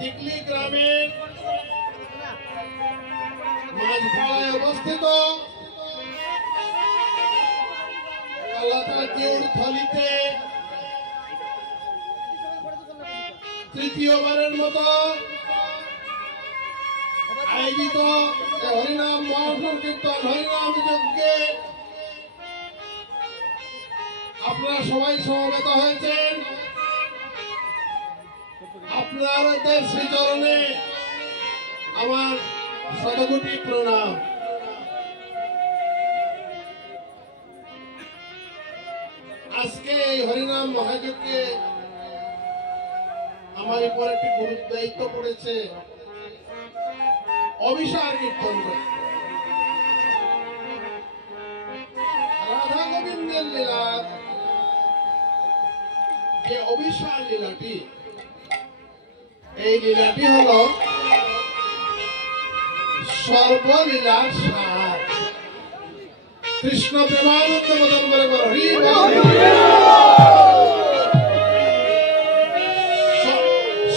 দিকলি গ্রামের মাঝখানে অবস্থিত থলিতে তৃতীয়বারের মতো আয়োজিত হরিনাম মহাসংকীর্তন হরিনাম যজ্ঞে আপনারা সবাই সমবেত হয়েছেন। আপনাদের শ্রীচরণে আমার শতকোটি প্রণাম। আজকে এই হরিনাম মহাযজ্ঞে আমার উপর একটি গুরুত্ব দায়িত্ব পড়েছে অভিসার কীর্তন করে। রাধা গোবিন্দের লীলার যে অভিসার লীলাটি, এই লীলাটি হল সর্বলীলার সার। কৃষ্ণ প্রেমানন্দ মদন বলে হরি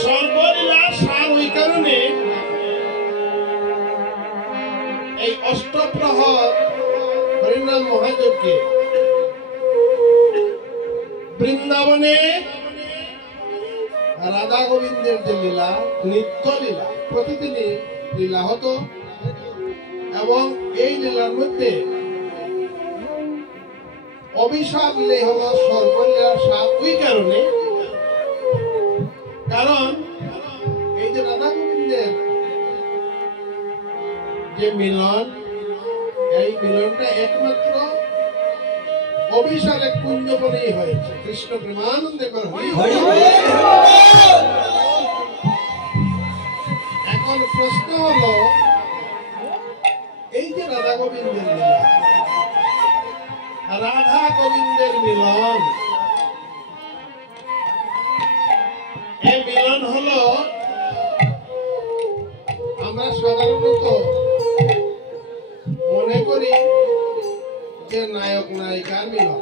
সর্বলীলার সার। ওই কারণে এই অষ্টপ্রহর হরিনাম মহাযজ্ঞে বৃন্দাবনে রাধা গোবিন্দের যে লীলা, নিত্য লীলা, প্রতিদিনই লীলা হতো এবং এই লীলার মধ্যে অভিশাপ হল সর্বলীলার সাপ। ওই কারণে কারণ এই যে রাধা গোবিন্দের যে মিলন, এই মিলনটা একমাত্র অভিসারের কুঞ্জবনেই হয়েছে। কৃষ্ণ প্রেমানন্দে এখন প্রশ্ন হলো, এই যে রাধা গোবিন্দের লীলা, রাধা গোবিন্দের মিলন, এই মিলন হলো আমরা সাধারণত মনে করি যে নায়ক নায়িকার মিলন।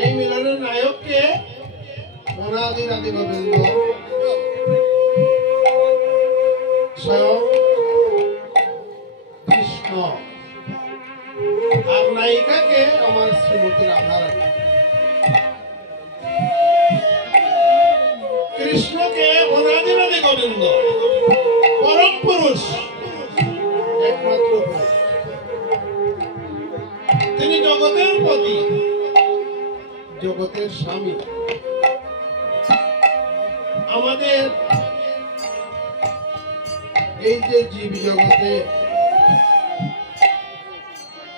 এই মিলনের নায়ককে অনাদি রাধা গোবিন্দ স্বয়ং কৃষ্ণ, আর নায়িকাকে আমার শ্রীমতী রাধা রানী। কৃষ্ণকে অনাদি রাধা গোবিন্দ পরম পুরুষ, একমাত্র পুরুষ, তিনি জগতের পতি, জগতের স্বামী। আমাদের এই যে জীব জগতে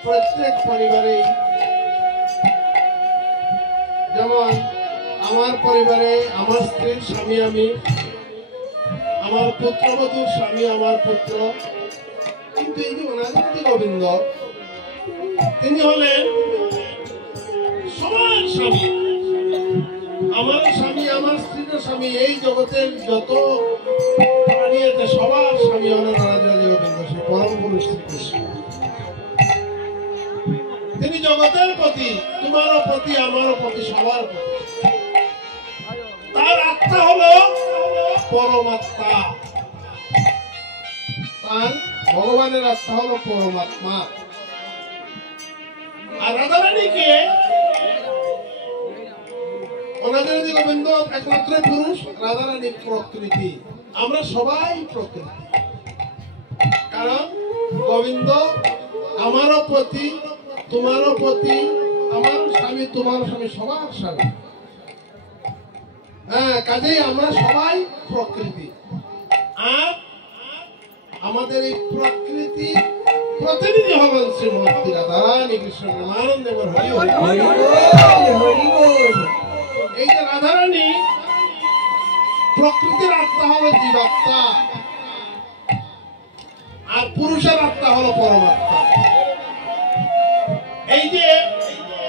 প্রত্যেক পরিবারে, যেমন আমার পরিবারে আমার স্ত্রীর স্বামী আমি, আমার পুত্রবধূর স্বামী আমার পুত্র, কিন্তু এই যে অনাদি গোবিন্দ তিনি হলেন সবার স্বামী। আমার স্বামী, আমার স্ত্রীর স্বামী, এই জগতের যত প্রাণী আছে সবার স্বামী হলেন রাধা গোবিন্দ, সে পরম পুরুষ শ্রীকৃষ্ণ। তিনি জগতের প্রতি, তোমারও প্রতি, আমারও প্রতি, সবার প্রতি। তার আত্মা হলো পরমাত্মা, তার ভগবানের আত্মা হলো পরমাত্মা। আর রাধা রানীকে অনাদি রাধা গোবিন্দ একমাত্র পুরুষ, রাধা রানী প্রকৃতি। আমরা সবাই প্রকৃতি, কারণ গোবিন্দ আমারও প্রতি, তোমারও প্রতি, আমার স্বামী, তোমার স্বামী, সবার স্বামী। কাজেই আমরা সবাই প্রকৃতি। আর আমাদের এই প্রকৃতি প্রতিনিধি হলেন শ্রীমতী রাধা রানী। কৃষ্ণ প্রেমানন্দে হরি হরি হরি। এই যে রাধা রানী, প্রকৃতির আত্মা হলো জীবাত্মা, আর পুরুষের আত্মা হলো পরমাত্মা। এই যে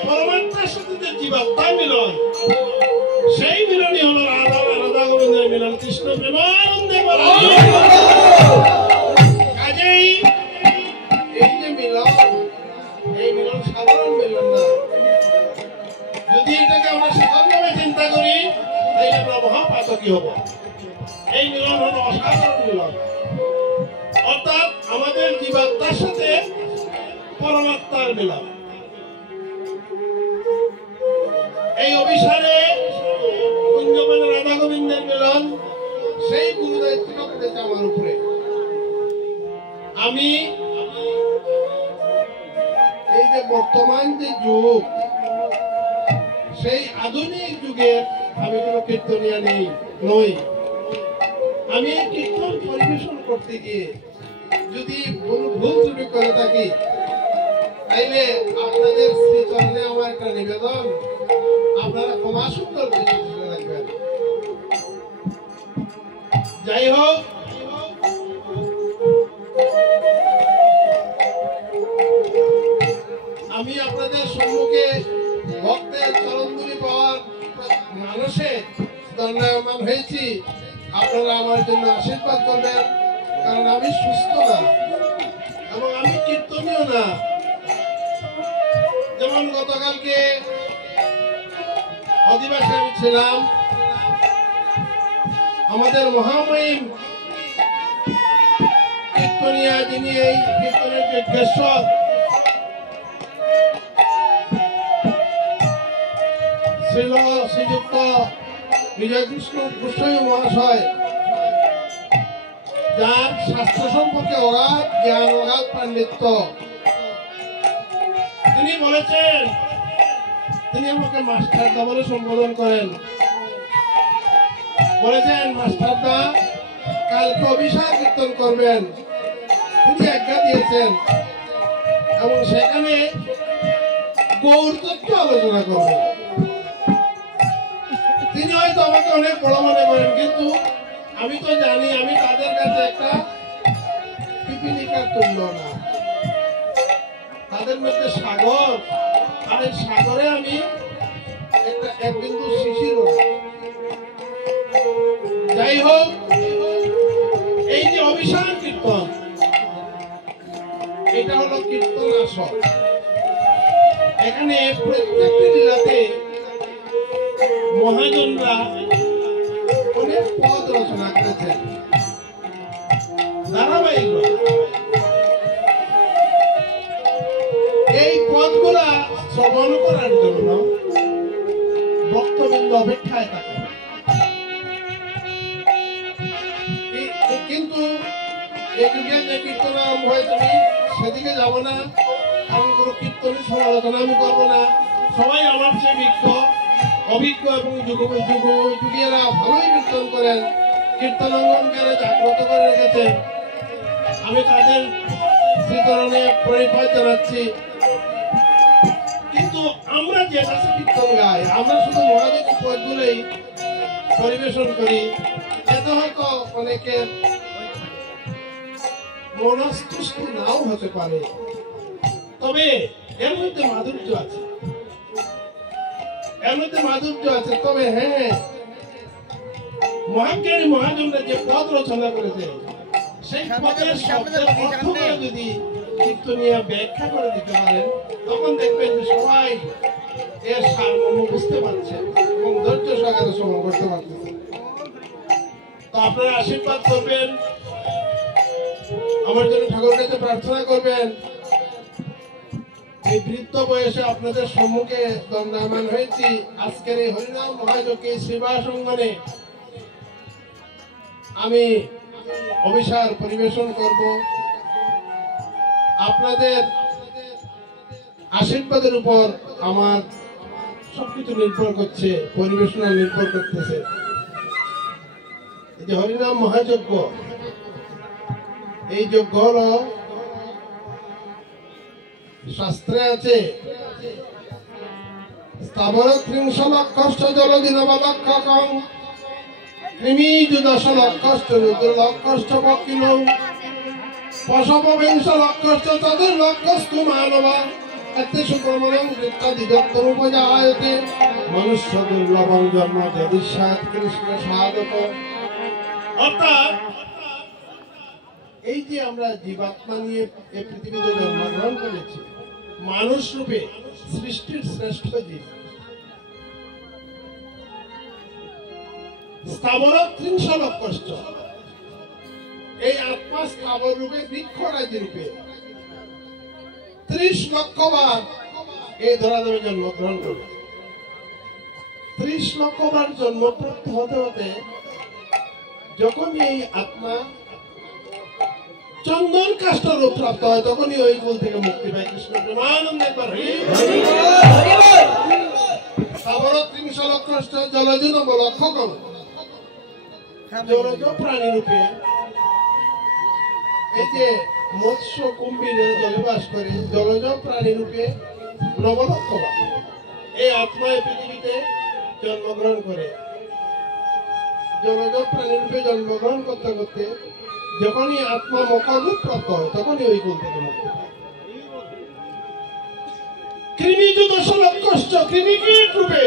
পরমাত্মার সাথে যে জীবাত্মা মিলন, সেই মিলনই হলো রাধা গোবিন্দের মিলন। কৃষ্ণ প্রেমানন্দে কাজেই এই যে মিলন, এই মিলন সাধারণ মিলন না। যদি এটাকে আমরা সাধারণভাবে চিন্তা করি তাহলে আমরা মহাপাপ তো কি হবো? এই মিলন হলো অসাধারণ মিলন, অর্থাৎ আমাদের জীবাত্মার সাথে পরমাত্মার মিলন। এই অভিসারে কুঞ্জবন রাধা গোবিন্দের মিলন, সেই গুরু দায়িত্বটা পড়েছে আমার উপরে। আমি এই যে বর্তমান যে যুগ, সেই আধুনিক যুগের আমি কোনো কীর্তনিয়া নই। আমি কীর্তন পরিবেশন করতে গিয়ে যদি ভুল ত্রুটি করে থাকি, তাইলে আপনাদের শ্রীচরণে আমার একটা নিবেদন, আপনারা ক্ষমা সুন্দর দৃষ্টিতে রাখবেন। যাই হোক, আমি আপনাদের সম্মুখে ভক্তের চরণধুলি পাওয়ার মানুষে দণ্ডায়মান হয়েছি। আপনারা আমার জন্য আশীর্বাদ করবেন, কারণ আমি সুস্থ না এবং আমি কীর্তনীয় না। যেমন গতকালকে অধিবাসে আমি ছিলাম, আমাদের মহামহিম কীর্তনিয়া, যিনি এই কীর্তনের যজ্ঞেশ্বর, শ্রীযুক্ত বিজয় কৃষ্ণ গোস্বামী মহাশয়, যার শাস্ত্র সম্পর্কে অগাধ জ্ঞান, অগাধ পাণ্ডিত্য, তিনি বলেছেন, তিনি আমাকে মাস্টারদা বলে সম্বোধন করেন। বলেছেন, মাস্টারদা কালকে অভিষেক কীর্তন করবেন, তিনি আজ্ঞা দিয়েছেন এবং সেখানে গৌর তত্ত্ব আলোচনা করবেন। তিনি হয়তো আমাকে অনেক বড় মনে করেন, কিন্তু আমি তো জানি আমি তাদের কাছে একটা পিপিলিকার তুল্য না। তাদের মধ্যে সাগর, আর এই সাগরে আমি একটা এক বিন্দু শিশির। যাই হোক, এই যে অভিসার কীর্তন, এটা হলো কীর্তন আসর। এখানে প্রত্যেকটি লীলাতে মহাজনরা অনেক পদ রচনা করেছেন ধারাবাহিক। এই পদগুলা শ্রবণ করার জন্য ভক্তবৃন্দ অপেক্ষায় থাকে, কিন্তু এই যুগে যে কীর্তন আরম্ভ হয়েছে, আমি সেদিকে যাব না, কারণ কোনো কীর্তনের সমালোচনা আমি করবো না। সবাই আমার চেয়ে অভিজ্ঞ এবং যুগীরা ভালোই কীর্তন করেন, কীর্তনাঙ্গনকে জাগ্রত করে রেখেছেন। আমি তাদের শ্রীচরণে পরিচয় জানাচ্ছি। কিন্তু আমরা যে কীর্তন গাই, আমরা শুধু মহাদেবের পদগুলোই পরিবেশন করি, এতে হয়তো অনেকের মনস্তুষ্ট নাও হতে পারে, তবে এর মধ্যে মাধুর্য আছে, এর মধ্যে মাধুর্য আছে। তবে হ্যাঁ, মহাজ্ঞানী মহাজনরা যে পদ রচনা করেছে, সেই পদের শব্দের অর্থগুলো যদি কীর্তনিয়া ব্যাখ্যা করে দিতে পারেন, তখন দেখবেন যে সবাই এর সারমর্ম বুঝতে পারছে এবং ধৈর্য সহকারে শ্রবণ করতে পারতেছে। তো আপনারা আশীর্বাদ করবেন, আমার জন্য ঠাকুরের কাছে প্রার্থনা করবেন। এই বৃদ্ধ বয়সে আপনাদের সম্মুখে দণ্ডায়মান হয়েছি। আজকের এই হরিনাম মহাযজ্ঞে সেবা সঙ্গনে আমি অভিসার পরিবেশন করব। আপনাদের আশীর্বাদের উপর আমার সবকিছু নির্ভর করছে, পরিবেশনা নির্ভর করতেছে। এই যে হরিনাম মহাযজ্ঞ, এই যজ্ঞ হল শাস্ত্রে আছে, স্থাবর ত্রিংশ লক্ষশ্চ জলদিনব লক্ষকং কৃমিযু দশ লক্ষশ্চ রুদ্র লক্ষশ্চ পক্ষিণৌ পশব বিংশ লক্ষশ্চ চতুর্লক্ষস্তু মানব এতেষু প্রমাণং কৃত্যাদিদত্তমুপজায়তে মনুষ্য দুর্লভং জন্ম যদিষ্যাৎ কৃষ্ণ সাধক। অর্থাৎ এই যে আমরা জীবাত্মা নিয়ে এই পৃথিবীতে জন্মগ্রহণ করেছি, মানুষ রূপে সৃষ্টির শ্রেষ্ঠ জীব, স্থাবর ত্রিংশলক কষ্ট, এই আত্মা স্থাবর রূপে বৃক্ষরাজি রূপে 30 লক্ষ বার এই ধরাধামে জন্মগ্রহণ করবে। 30 লক্ষ বার জন্মপ্রাপ্ত হতে হতে যখন এই আত্মা চন্দন কাষ্ঠ রূপ প্রাপ্ত হয়, তখনই ওই কুল থেকে মুক্তি পায়। কৃষ্ণ প্রেমানন্দে একবার স্থাবর ত্রিংশলক কষ্ট জলজ নব লক্ষ কর, জলজ প্রাণী রূপে এই যে মৎস্য কুম্ভীরে জলে বাস করে, জলজ প্রাণী রূপে নবলক্ষ বার এই আত্মায় পৃথিবীতে জন্মগ্রহণ করে। জলজ প্রাণী রূপে জন্মগ্রহণ করতে করতে যখনই আত্মা মকর রূপ প্রাপ্ত হয়, তখনই ওই কুল থেকে মুক্তি পায়। কৃমিযুত 10 লক্ষ কৃমিকীট রূপে,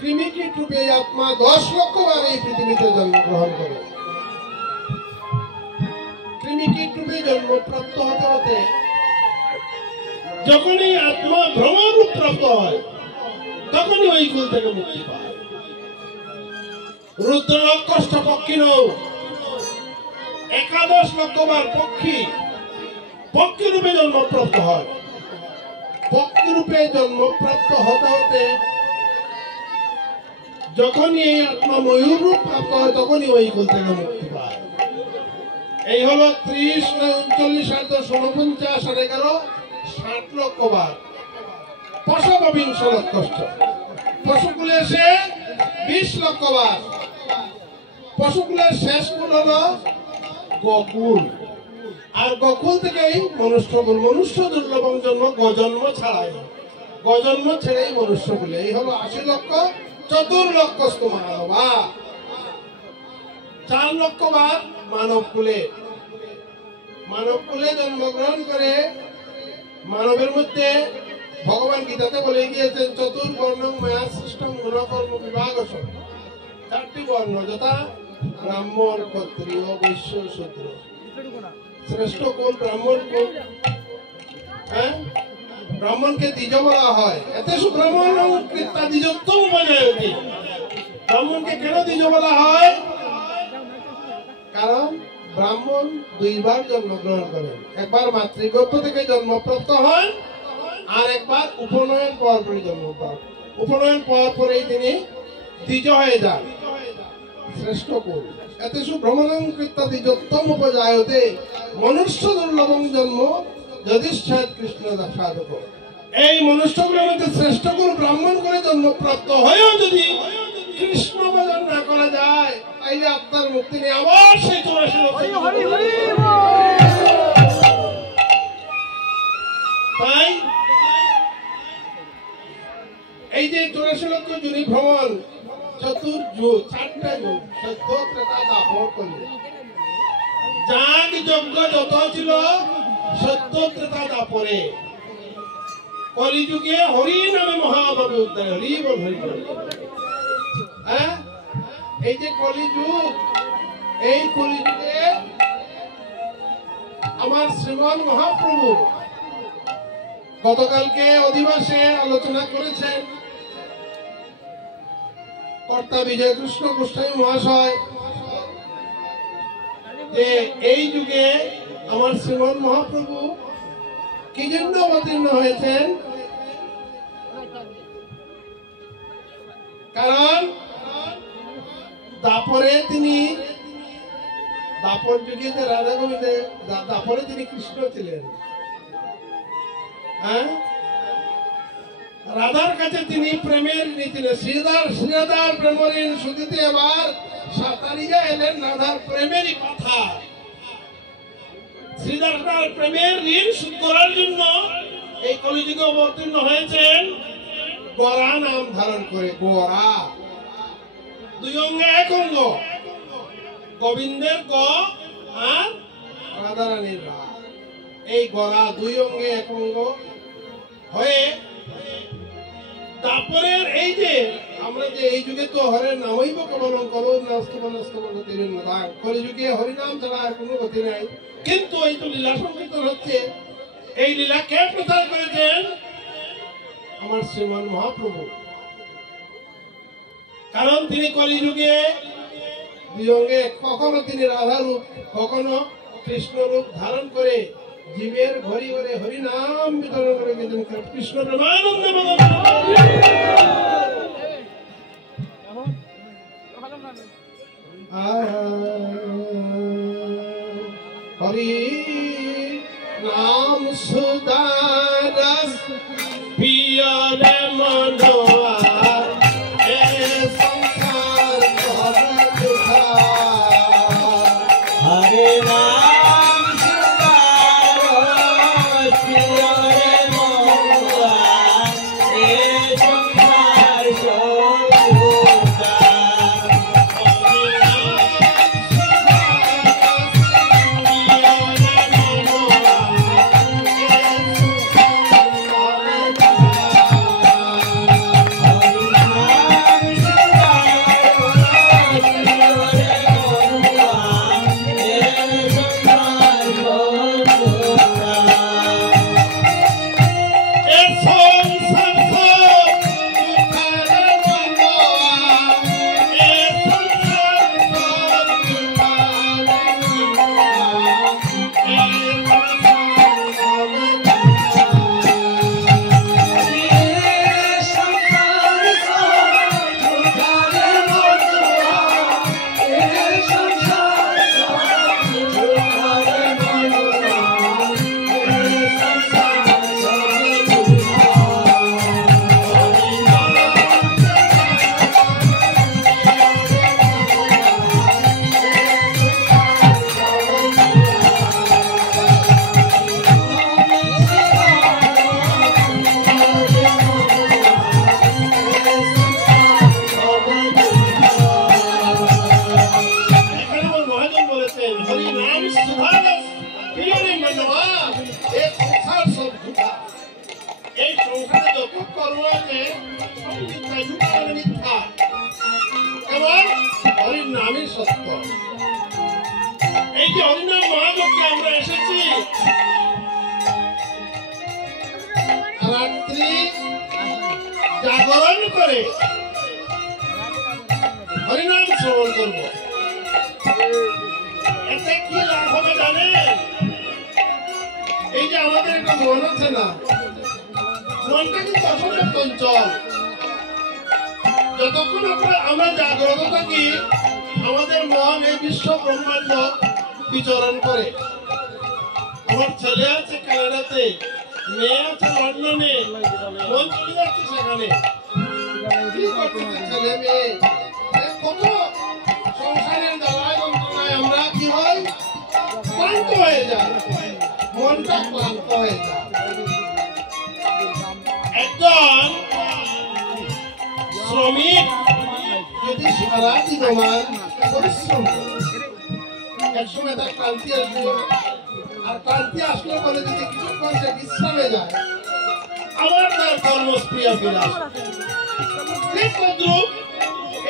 কৃমিকীট রূপে এই আত্মা 10 লক্ষ বার এই পৃথিবীতে জন্মগ্রহণ করে। কৃমিকীট রূপে জন্মপ্রাপ্ত হতে হতে যখনই আত্মা ভ্রমরূপ প্রাপ্ত হয়, তখনই ওই কুল থেকে মুক্তি পায়। রুদ্র লক্ষ পক্ষী নৌ 11 লক্ষ বার পক্ষী রূপে জন্মপ্রাপ্ত হয়। পক্ষী রূপে জন্মপ্রাপ্ত হতে হতে যখনই এই আত্মা ময়ূর রূপ প্রাপ্ত হয়, তখনই ওই কুল থেকে মুক্তি পায়। এই হলো 30, 39, 49, 11, 60 লক্ষ বার পশবিংশ লক্ষ, পশুকুলে এসে 20 লক্ষ বার। পশুকুলের শেষ কুল হলো গোকুল, আর গোকুল থেকেই মনুষ্য কুল। মনুষ্য দুর্লভম জন্ম গজন্ম ছাড়াই, গজন্ম ছেড়েই মনুষ্য কুলে। এই হলো 80 লক্ষ 4 লক্ষ মানবা, 4 লক্ষ বার মানব কুলে। মানব কুলে জন্মগ্রহণ করে মানবের মধ্যে ভগবান গীতাতে বলে গিয়েছেন চতুর্বর্ণ মায়া সৃষ্টম গুণকর্ম বিভাগ, 4টি বর্ণ, যথা ব্রাহ্মণ, ক্ষত্রিয়, বৈশ্য, শূদ্র। শ্রেষ্ঠ কুল ব্রাহ্মণ কুল। ব্রাহ্মণকে দ্বিজ বলা হয়। এতে সুব্রাহ্মণ কৃত্তা দ্বিজোত্তম উপজায়তি। ব্রাহ্মণকে কেন দ্বিজ বলা হয়? কারণ ব্রাহ্মণ 2 বার জন্মগ্রহণ করেন। একবার মাতৃগর্ভ থেকে জন্মপ্রাপ্ত হয়, আর একবার উপনয়ন পাওয়ার পরে জন্মপ্রাপ্ত। উপনয়ন পাওয়ার পরেই তিনি দ্বিজ হয়ে যান। শ্রেষ্ঠ কুল। এতে সুব্রহ্মণং কৃত্তা দ্বিজোত্তম উপজায়তে মনুষ্য দুর্লভং জন্ম যদিচ্ছেদ কৃষ্ণ সাধক। এই মনুষ্যগুলোর মধ্যে শ্রেষ্ঠ কুল ব্রাহ্মণ করে জন্মপ্রাপ্ত হয়েও যদি কৃষ্ণ ভজন না করা যায়, তাইলে আত্মার মুক্তি নেই। আবার সেই 84 লক্ষ। তাই এই যে 84 লক্ষ জুনি ভ্রমণ, চতুর্যুগ, 4টা যুগ, সত্য ত্রেতা দাপর কলিযুগ। যাগ যজ্ঞ যত ছিল সত্য ত্রেতা দাপরে, কলিযুগে হরি নামে মহাভাবে উদ্ধার। হরি বল, হরি বল। এই যে কলিযুগ, এই কলিযুগে আমার শ্রীমন মহাপ্রভু গতকালকে অধিবাসে আলোচনা করেছেন। কর্তা বিজয় কৃষ্ণ গোস্বামী মহাশয় যে এই যুগে আমার শ্রীমন মহাপ্রভু কি জন্য অবতীর্ণ হয়েছেন? কারণ দাপরে তিনি, দাপর যুগে যে রাধা গোবিন্দে, দাপরে তিনি কৃষ্ণ ছিলেন। রাধার কাছে তিনি প্রেমের নীতি, শ্রীরাধার প্রেমের ঋণ শুধিতে এবার সাতারিয়া এলেন রাধার প্রেমেরই কথা। শ্রীরাধার প্রেমের ঋণ শোধ করার জন্য এই কলিযুগে অবতীর্ণ হয়েছেন গোরা নাম ধারণ করে। গোরা 2 অঙ্গে 1 অঙ্গ, গোবিন্দের গ আর রাধারানীর রা। এই গোরা 2 অঙ্গে 1 অঙ্গ হয়ে তারপরের এই যে আমরা যে এই যুগে তো হরের নামইব কেবলং কলো কলিযুগে হরিনাম ছাড়া আর কোনো গতি নাই। কিন্তু এই তো লীলা সংকীর্তন হচ্ছে, এই লীলা কে প্রচার করেছেন? আমার শ্রীমান মহাপ্রভু। কারণ তিনি কলিযুগে বিয়োগে কখনো তিনি রাধা রূপ কখনো কৃষ্ণ রূপ ধারণ করে জীবের ঘরি ঘরে হরি নাম বিতরণ করে গেছেন কৃষ্ণ প্রেমানন্দ হরি नाम सुदारस पियरे मनोआ ए संसार भव दुखा हरे नाम सुदारस पियरे मनोआ ए संसार भव दुखा জাগরণ করে হরিনাম শ্রবণ করব এতে কি লাভ হবে জানেন এই যে আমাদের একটা মন আছে না মনটা কিন্তু আসলে চঞ্চল যতক্ষণ আমরা জাগ্রত থাকি আমাদের মন এই বিশ্ব ব্রহ্মাণ্ড বিচরণ করে আমার ছেলে আছে কানাডাতে মেয়ে আছে লন্ডনে মন চলে যাচ্ছে সেখানে ছেলে মেয়ে কত সংসারের জ্বালায় যন্ত্রণায় আমরা কি হয় ক্লান্ত হয়ে যায় মনটা ক্লান্ত হয়ে যায় একজন শ্রমিক যদি সারা দিনমান পরিশ্রম করে একসময় তার ক্লান্তি আসবে আর ক্লান্তি আসলে পরে যদি কিছুক্ষণ সে বিশ্রামে যায় আবার তার কর্মস্প্রিয়া ফিরে আসে ঠিক তদ্রূপ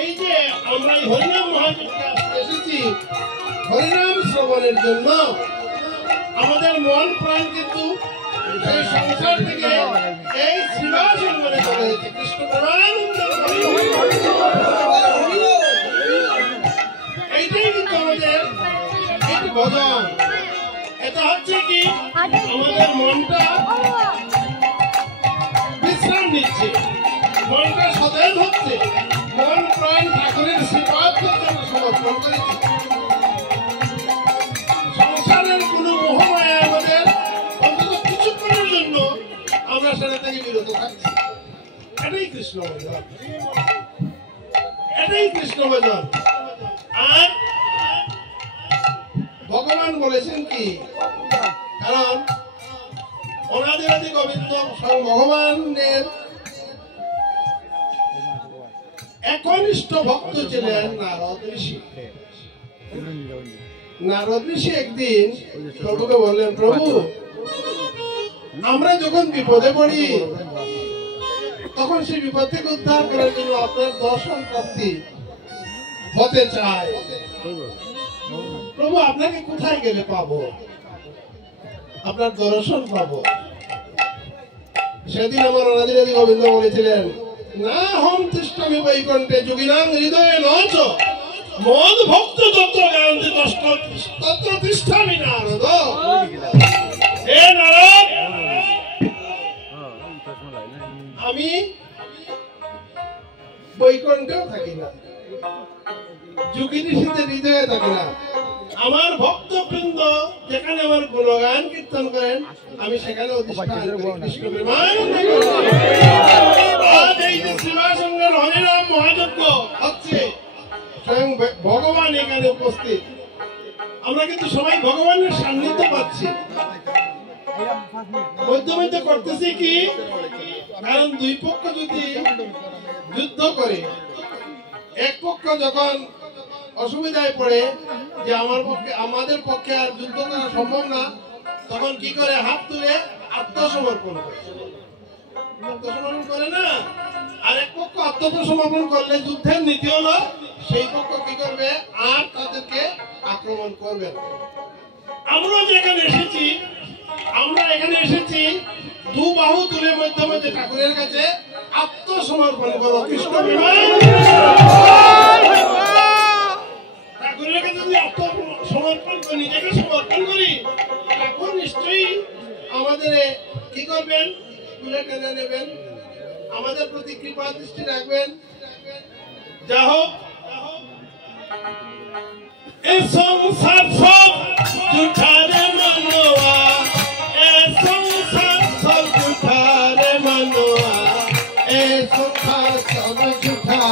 এই যে আমরা হরিনাম মহাযজ্ঞে আসতে এসেছি হরিনাম শ্রবণের জন্য আমাদের মন প্রাণ কিন্তু এই সংসার থেকে এই শ্রীবাসন মনে চলে গেছে কৃষ্ণ প্রেমানন্দ এইটাই কিন্তু আমাদের একটি ভজন এটা হচ্ছে কি আমাদের মনটা বিশ্রাম নিচ্ছে মনটা সতেজ হচ্ছে মন প্রাণ ঠাকুরের শ্রীপাদ করতে সমর্পণ করেছে সংসারের কোন মোহমায়া আমাদের অন্তত কিছুক্ষণের জন্য আমরা সেটা থেকে বিরত থাকছি এটাই কৃষ্ণ ভজন এটাই কৃষ্ণ ভজন আর ভগবান বলেছেন কি কারণ অনাদিরাদি গোবিন্দ ভগবানের একনিষ্ঠ ভক্ত ছিলেন নারদ ঋষি নারদ ঋষি একদিন প্রভুকে বললেন প্রভু আমরা যখন বিপদে পড়ি তখন সেই বিপদ থেকে উদ্ধার করার জন্য আপনার দর্শন প্রাপ্তি হতে চায় প্রভু আপনাকে কোথায় গেলে পাবো আপনার দর্শন পাবো সেদিন আমার অনাদিরাদি গোবিন্দ বলেছিলেন না হম তিষ্ঠমি বৈকুণ্ঠে যোগিনাং হৃদয়ে নচ মদ ভক্ত তত্র গায়ন্তি তত্র তিষ্ঠামি নারদ। হে নারদ, আমি বৈকুণ্ঠেও থাকি না, যোগী ঋষিদের হৃদয়ে থাকি না। আমার ভক্তবৃন্দ যেখানে আমার গুণগান কীর্তন করেন আমি সেখানে অধিষ্ঠান করি। কৃষ্ণ প্রেমানন্দে আজ এই যে শিবাসঙ্গের হরিনাম মহাযজ্ঞ হচ্ছে, স্বয়ং ভগবান এখানে উপস্থিত। আমরা কিন্তু সবাই ভগবানের সান্নিধ্য পাচ্ছি। মধ্যে মধ্যে করতেছি কি, কারণ দুই পক্ষ যদি যুদ্ধ করে, এক পক্ষ যখন অসুবিধায় পড়ে যে আমাদের পক্ষে আর যুদ্ধ করা সম্ভব না, তখন কি করে হাত তুলে আত্মসমর্পণ করে, আত্মসমর্পণ করে না। আর এক পক্ষ আত্মসমর্পণ করলে যুদ্ধের নীতি হলো সেই পক্ষ কি করবে, আর তাদেরকে আক্রমণ করবে। আমরা যেখানে এসেছি, আমরা এখানে এসেছি দু বাহু তুলে মধ্যে মধ্যে ঠাকুরের কাছে আত্মসমর্পণ করো। কৃষ্ণ ঠাকুরের কাছে যদি আত্মসমর্পণ করি, নিজেকে সমর্পণ করি, ঠাকুর নিশ্চয়ই আমাদের কি করবেন, তুলে টেনে নেবেন, আমাদের প্রতি কৃপা দৃষ্টি রাখবেন। যা হোক, এ সংসার সব জুঠারে মনোয়া, এ সংসার সব জুঠারে মনোয়া, এ সংসার সব জুঠা,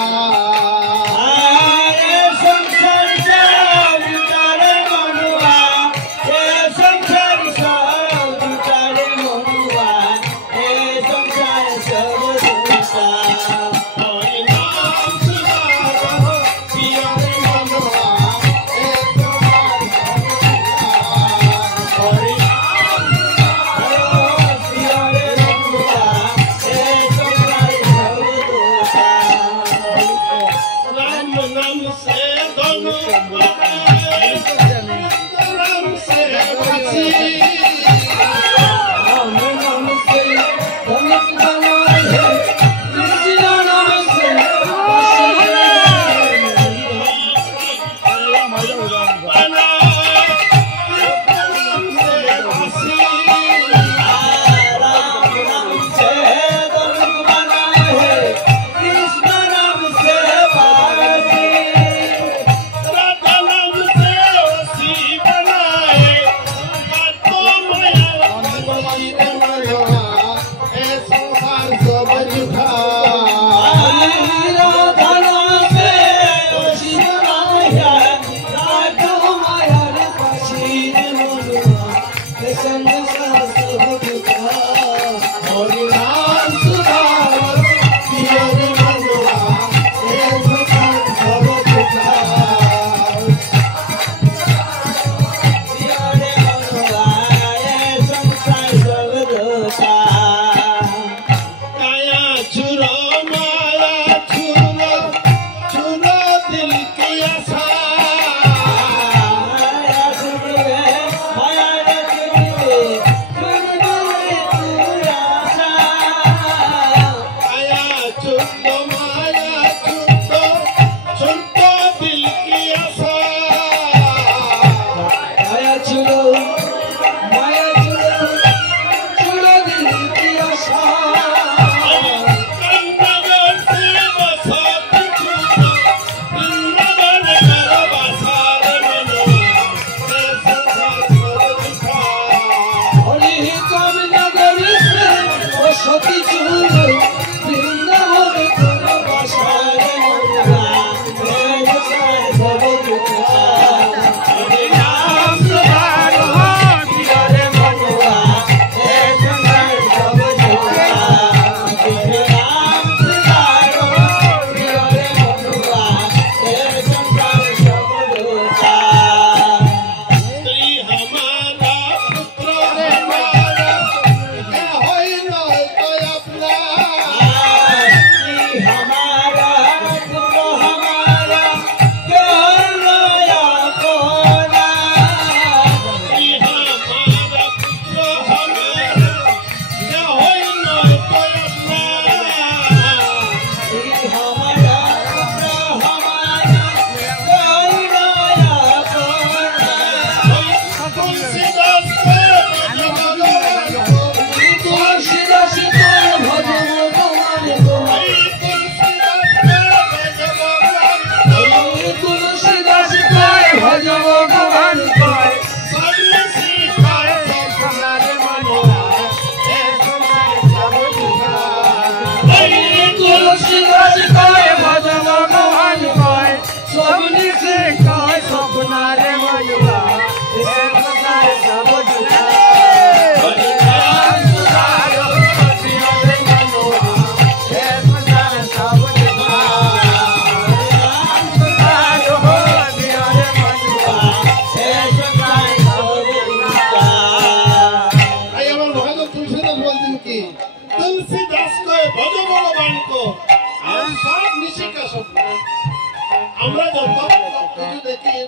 দেখি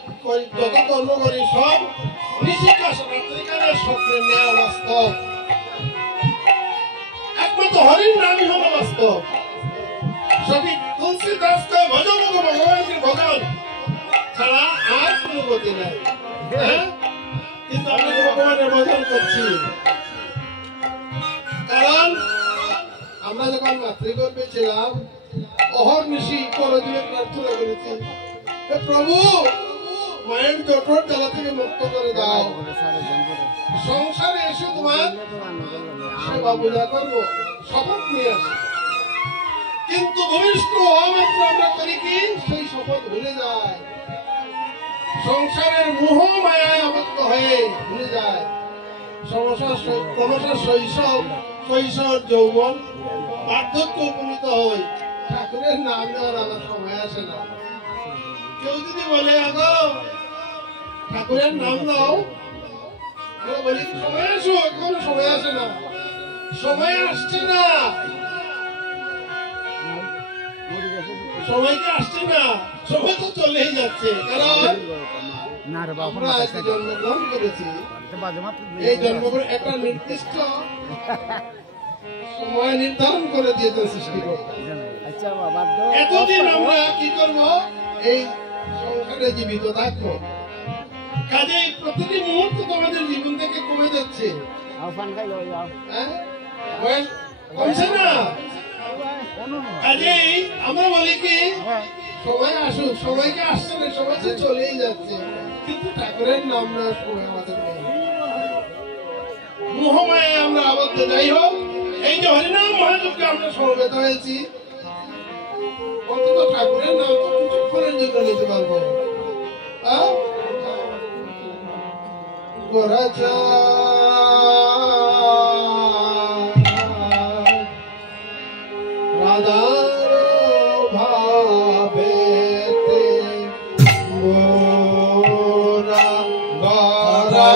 যত কর্ম করি সব ঋষিকাশ রাত্রিকালের স্বপ্নের ন্যায় বাস্তব। একমাত্র হরির নামই হলো বাস্তব। সঠিক তুলসী দাসকে ভজন ভগবানকে ভজন ছাড়া আর কোনো গতি নাই। কিন্তু আমরা ভগবানের ভজন করছি, কারণ আমরা যখন মাতৃগর্ভে ছিলাম অহর্নিশি করদিনে প্রার্থনা করেছি, প্রভু মায়ের জঠর জ্বালা থেকে মুক্ত করে দাও, সংসারে এসে তোমার সেবা পূজা করবো, শপথ নিয়ে আসি। কিন্তু ভূমিষ্ঠ হওয়া মাত্র আমরা করি কি সেই শপথ ভুলে যায়, সংসারের মোহ মায়ায় আবদ্ধ হয়ে ভুলে যায়। ক্রমশ শৈশব, কৈশোর, যৌবন, বার্ধক্য উপনীত হই, ঠাকুরের নাম দেওয়ার আমার সময় আসে না। কেউ যদি বলে আগো ঠাকুরের নাম নাও, বলি সময় আসো, এখনো সময় আসে না, সময় আসছে না, সময়কে আসছে না, সময় তো চলেই যাচ্ছে। কারণ আমরা আজকে জন্মগ্রহণ করেছি, এই জন্মগ্রহণ একটা নির্দিষ্ট সময় নির্ধারণ করে দিয়েছেন সৃষ্টিকর্তা। এতদিন আমরা কি করব? এই সংসারে জীবিত থাকবো, কাজেই প্রতিটি মুহূর্ত তোমাদের জীবন থেকে কমে যাচ্ছে, কমছে না। কাজেই আমরা বলি কি সময় আসুক, সময়কে আসছে না, সময় চলেই যাচ্ছে, কিন্তু ঠাকুরের নাম না সময় আমাদের নেই, মোহমায় আমরা আবদ্ধ। যাই হোক, এই যে হরিনাম মহাযজ্ঞে আমরা সমবেত হয়েছি, অন্তত ঠাকুরের নাম তো কিছুক্ষণের জন্য নিতে পারবো। রাধার ভাবেতে মোরা গরা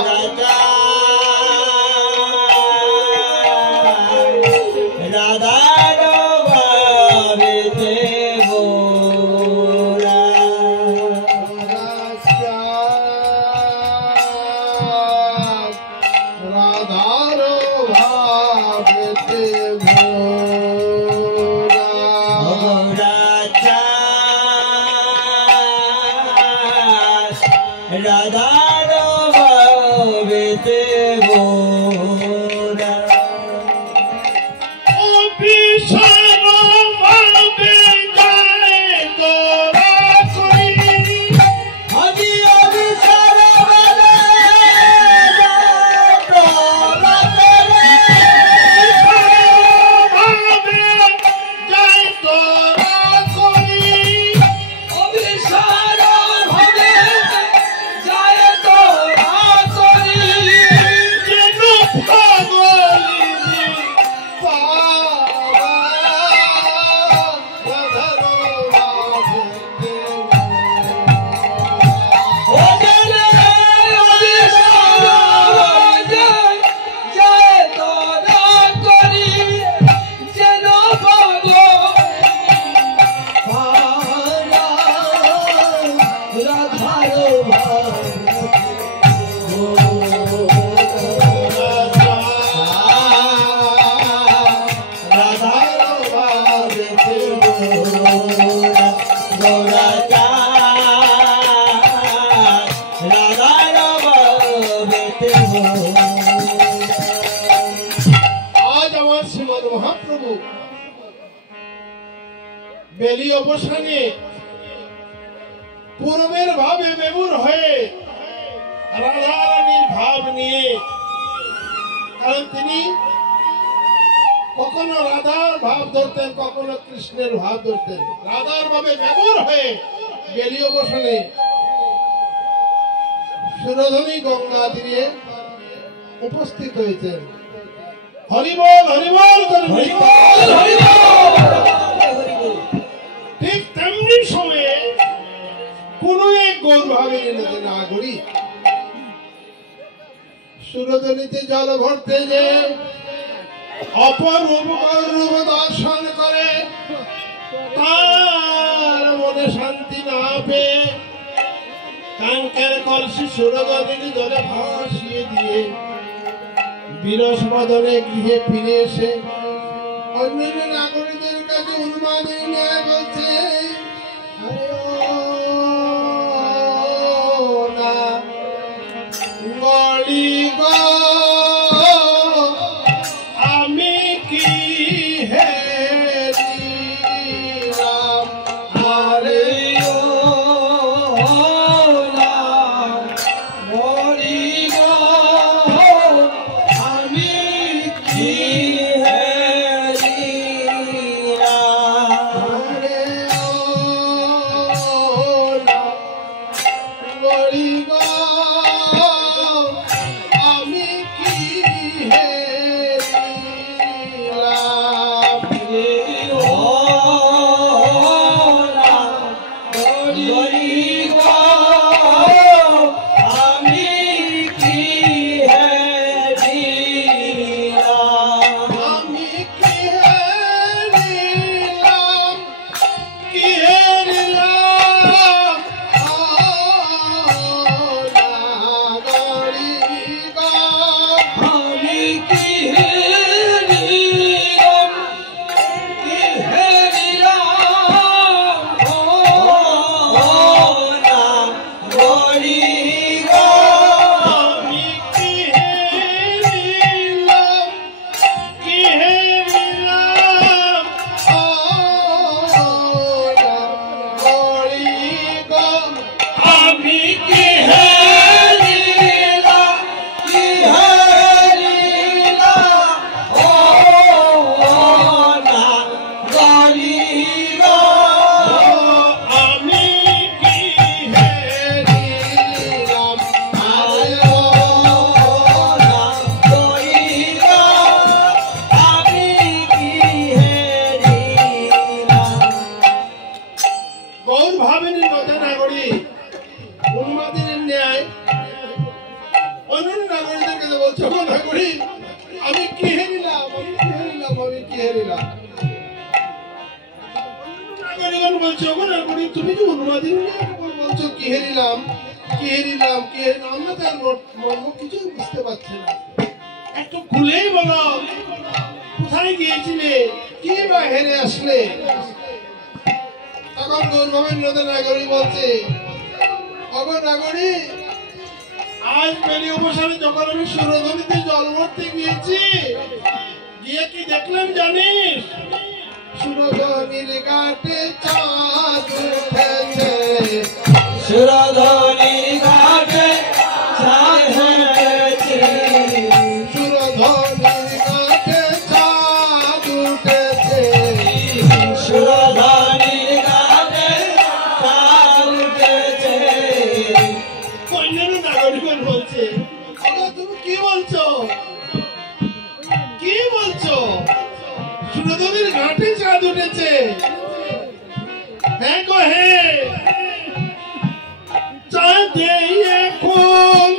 বেলি অবসানে পূর্বের ভাবে বেমুর হয়ে রাধারানীর ভাব নিয়ে, কারণ তিনি কখনো রাধার ভাব ধরতেন, কখনো কৃষ্ণের ভাব ধরতেন, রাধার ভাবে বেমুর হয়ে বেলি অবসানে সুরধনী গঙ্গা তীরে উপস্থিত হয়েছেন। হরিবল হরিবল ঠিক তেমনি সময়ে কোন এক গৌরভাবের নাগরিক সুরধনীতে জল ভরতে যে অপরূপ গৌরব দর্শন করে তার মনে শান্তি না পেয়ে কাঙ্কের কলসি সুরগদিনী জলে ভাসিয়ে দিয়ে বিরস বদনে গৃহে ফিরে এসে অন্যান্য নাগরিকদের কাছে উন্মাদনা নিয়ে বলছে, আরে ও না গড়ি গো, আমি কি হেরিলাম, আরে ও না গড়ি গো, আমি কি হেরিলাম, আরে ও না গড়ি গো, আমি কি হেরিলাম, আমি কি হেরিলাম, আমি কি হেরিলাম, আমি কি হেরিলাম। নাগরিকগণ বলছে, ওগো নাগরিক, তুমি যে অনুবাদী বলছো কি হেরিলাম, কি হেরিলাম, কি হেরিলাম, আমরা তার মর্ম কিছুই বুঝতে পারছি না। একটু খুলেই বলো, কোথায় গিয়েছিলে, কি বা হেরে আসলে। তখন গৌরভবেন্দ্র নাগরিক বলছে, ওগো নাগরিক, আজ বেরি অবসরে যখন আমি সুরধনীতে জল ভরতে গিয়েছি, গিয়ে কি দেখলাম জানিস? সুরধনীর ঘাটে চাঁদ উঠেছে, সুরধনীর ঘাটে চাঁদ উঠেছে, সুরধনীর ঘাটে চাঁদ উঠেছে, সুরধনীর ঘাটে চাঁদ উঠেছে। অন্যান্য নাগরিকগণ বলছে, ওগো তুমি কি বলছো, কি বলছো? সুরধনীর ঘাটে চাঁদ উঠেছে? হ্যাঁ গো হ্যাঁ, চাঁদে এখন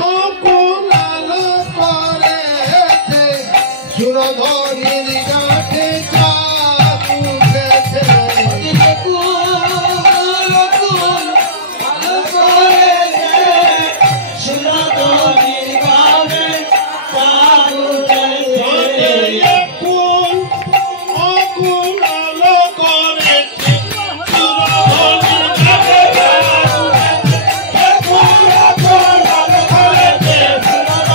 কখন আলো করেছে, সুরধনীর ঘাটে চাঁদ উঠেছে, সুরধনীর ঘাটে চাঁদ উঠেছে, এখন কখন আলো করেছে, সুরধনীর ঘাটে চাঁদ উঠেছে, এখন কখন আলো করেছে, এখন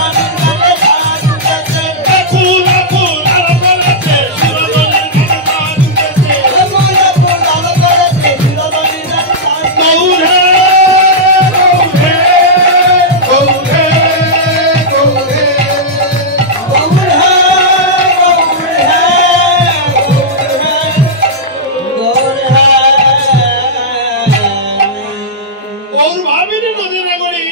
কখন আলো করেছে, সুরধনীর ঘাটে চাঁদ উঠেছে। গৌরে গৌরে গৌরে গৌর ভাবিনী নদী নাগরী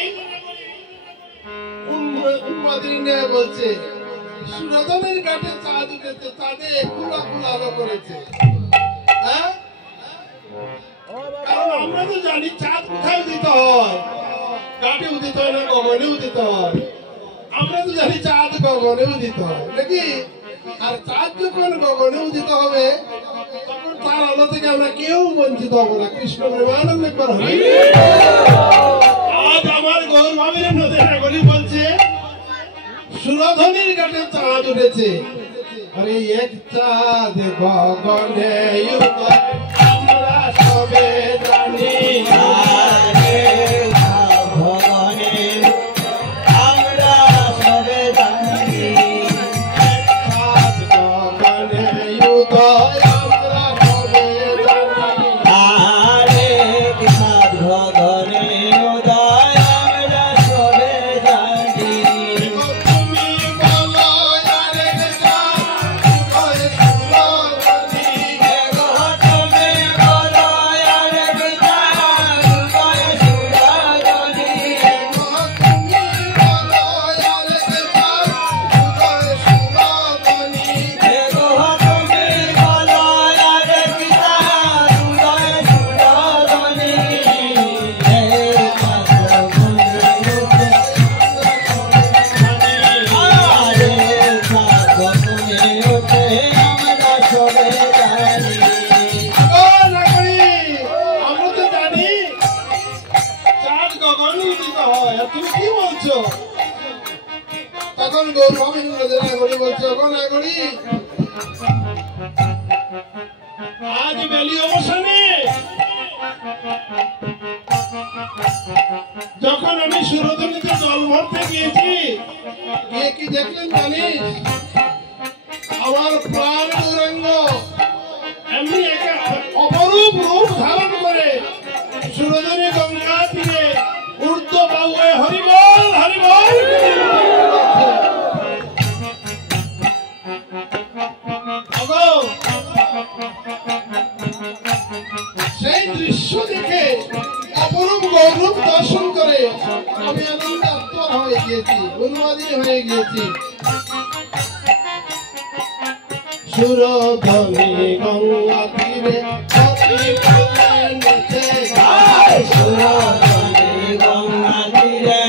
উন্মাদিনী ন্যায় বলছে, সুরধনের ঘাটে চাঁদ উঠেছে, চাঁদে একুল আকুল আলো করেছে। হ্যাঁ, কারণ আমরা তো জানি চাঁদ কোথায় উদিত হয়, ঘাটে উদিত হয় না, গগনে উদিত হয়। আমরা তো জানি চাঁদ গগনে উদিত হয় নাকি। আর চাঁদ যখন গগনে উদিত হবে, তখন তার আলো থেকে আমরা কেউ বঞ্চিত হবো না। কৃষ্ণ প্রেমানন্দ একবার হবে। গৌরবাবীর নদীর গলি বলছে সুরধনির ঘাটে চাঁদ উঠেছে আরে এক চাঁদ গগনে উদয় আমরা সবে জানি তখন গৌরবাবী নদীর গলি বলছে আজ বেলি অবসানে যখন আমি সুরধনীতে জল ভরতে গিয়েছি গিয়ে কি দেখলেন জানিস আমার প্রাণ গৌরাঙ্গ এমনি একটা অপরূপ রূপ ধারণ করে সুরধনী গঙ্গা তীরে ঊর্ধ্ব বাহুয়ে হরিবল হরিবল সেই দৃশ্য দেখে অপরূপ গৌরব দর্শন করে আমি আনন্দে আত্মর হয়ে গিয়েছি উন্মাদিত হয়ে গিয়েছি সুরধনী গঙ্গা তীরে সুরধনী গঙ্গা তীরে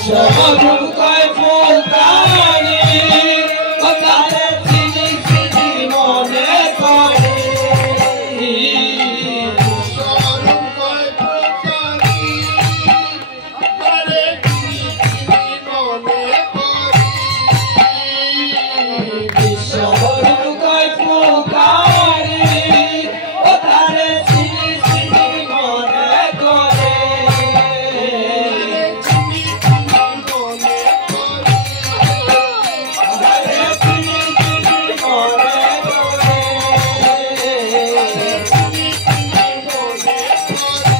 বিশ্বরূপ কয় ফুলকারি ও তারে চিনি চিনি মনে করে বিশ্বরূপ কয় ফুলকারি তারে চিনি চিনি মনে করি বিশ্বরূপ কয় ফুলকারি ও তারে চিনি চিনি মনে করে চিনি চিনি মনে করি তারে চিনি চিনি মনে করে চিনি চিনি মনে করি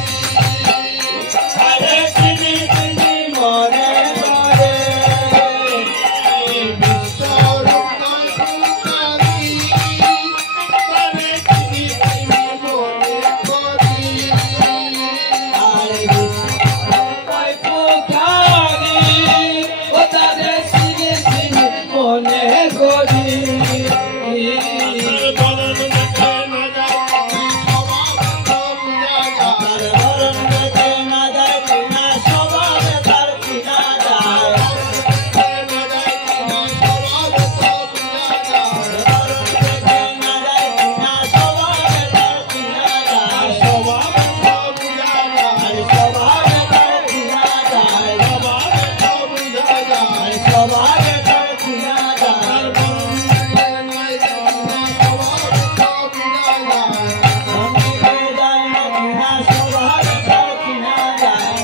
তারে চিনি চিনি মনে করে বিশ্বরূপ কয় ফুলকারি তারে চিনি চিনি মনে করি আরে বিশ্বরূপ ফুলকারি ও তারে চিনি চিনি মনে করি বরণ দেখে না যায় স্বভাব বুঝা যায় তার বরণ দেখে না যায় কিনা স্বভাবে তার কিনা যায় দেখে না যায় কিনা স্বভাব তো বুঝা যায় বরণ দেখে না যায় কিনা স্বভাবে তার কিনা যায় স্বভাব তো বুঝা যায় আরে স্বভাবে তার কিনা যায় স্বভাব তো বুঝা যায় আরে স্বভাবে তার কিনা যায় বরণ দেখে না যায় কিনা স্বভাব তো বুঝা যায় আমি বেদায় না কিনা স্বভাবে তার কিনা যায়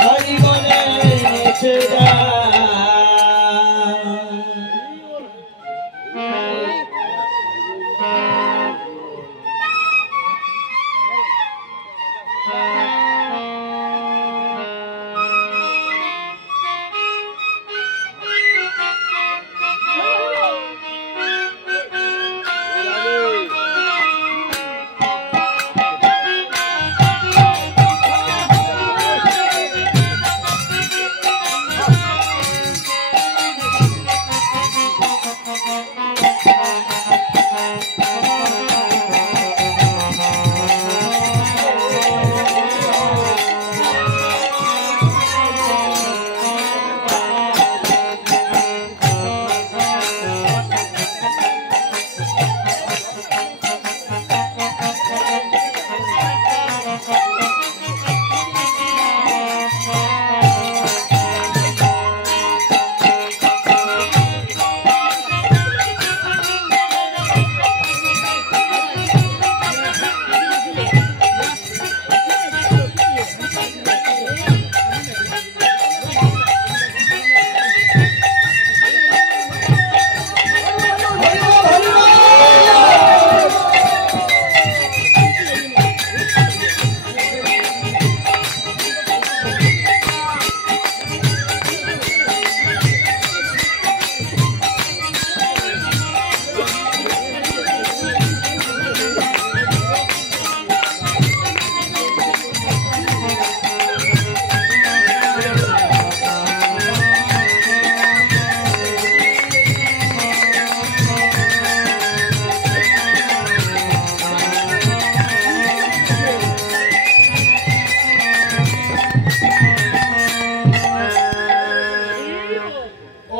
হরি বলে নেচে যায়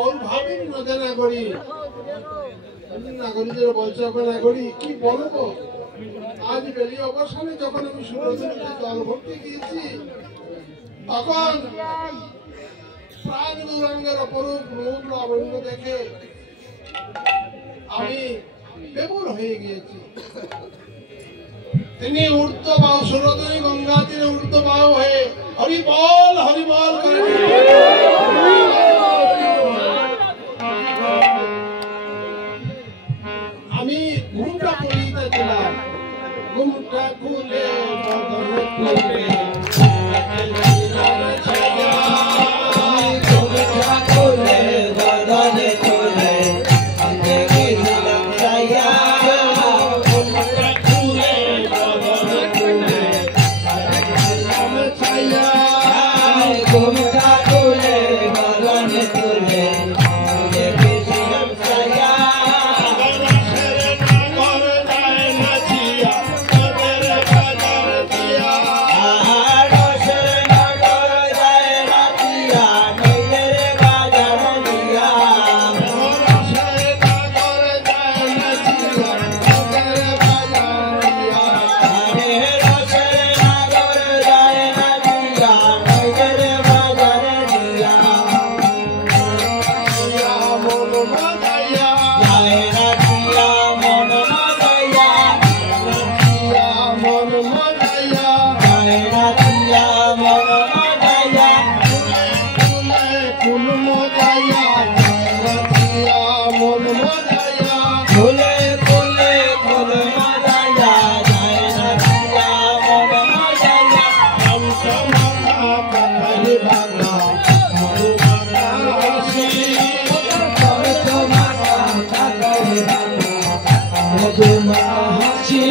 और भाभी मजा ना करी না করি যে বলছে ওকে না করি কি বলবো আজ বেলি অবসানে যখন আমি সুরজনীতে জল ভর্তি গিয়েছি তখন প্রাণ গৌরাঙ্গের অপরূপ রূপ লাবণ্য দেখে আমি বেমুর হয়ে গিয়েছি তিনি ঊর্ধ্ববাহু সুরজনী গঙ্গা তীরে ঊর্ধ্ববাহু হয়ে হরিবল করে আমি ঘুমটা পড়িতেছিলাম ঘুমটা খুলে বদন খুলে মধুমাখা হাসি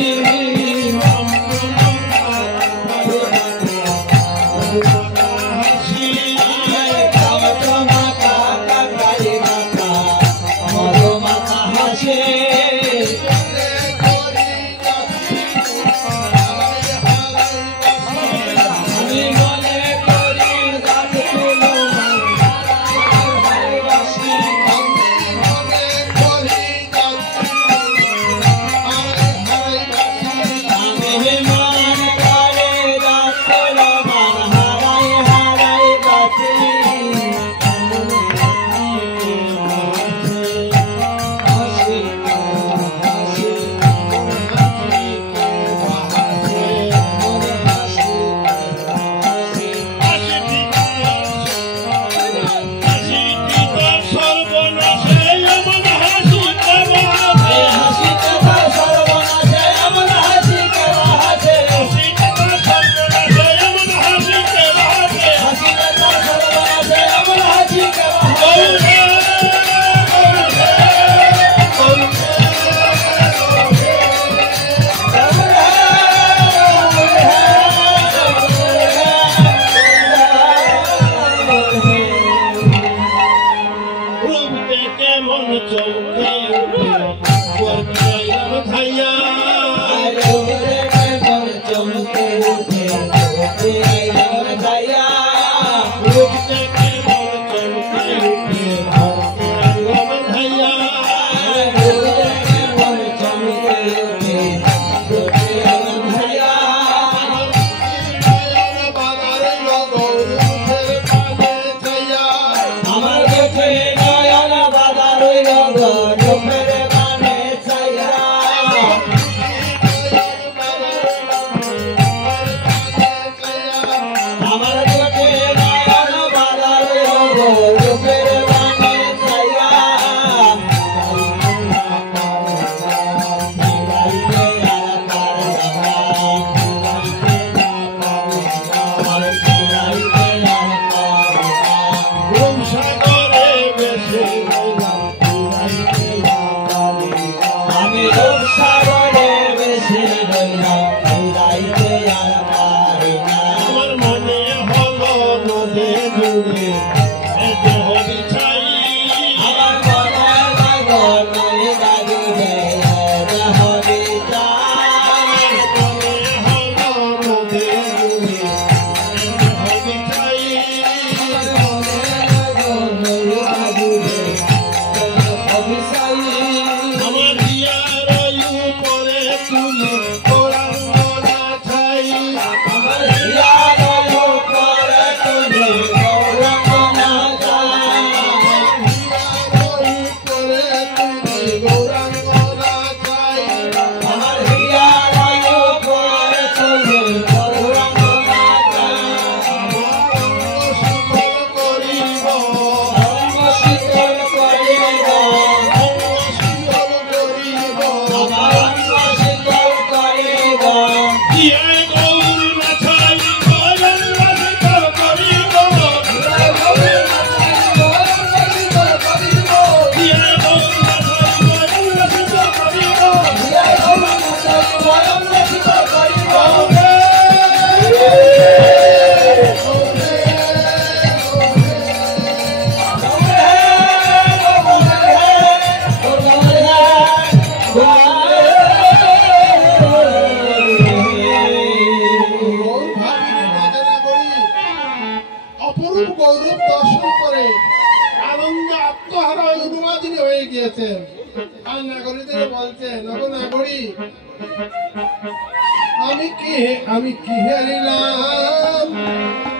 আমি কি হারিলাম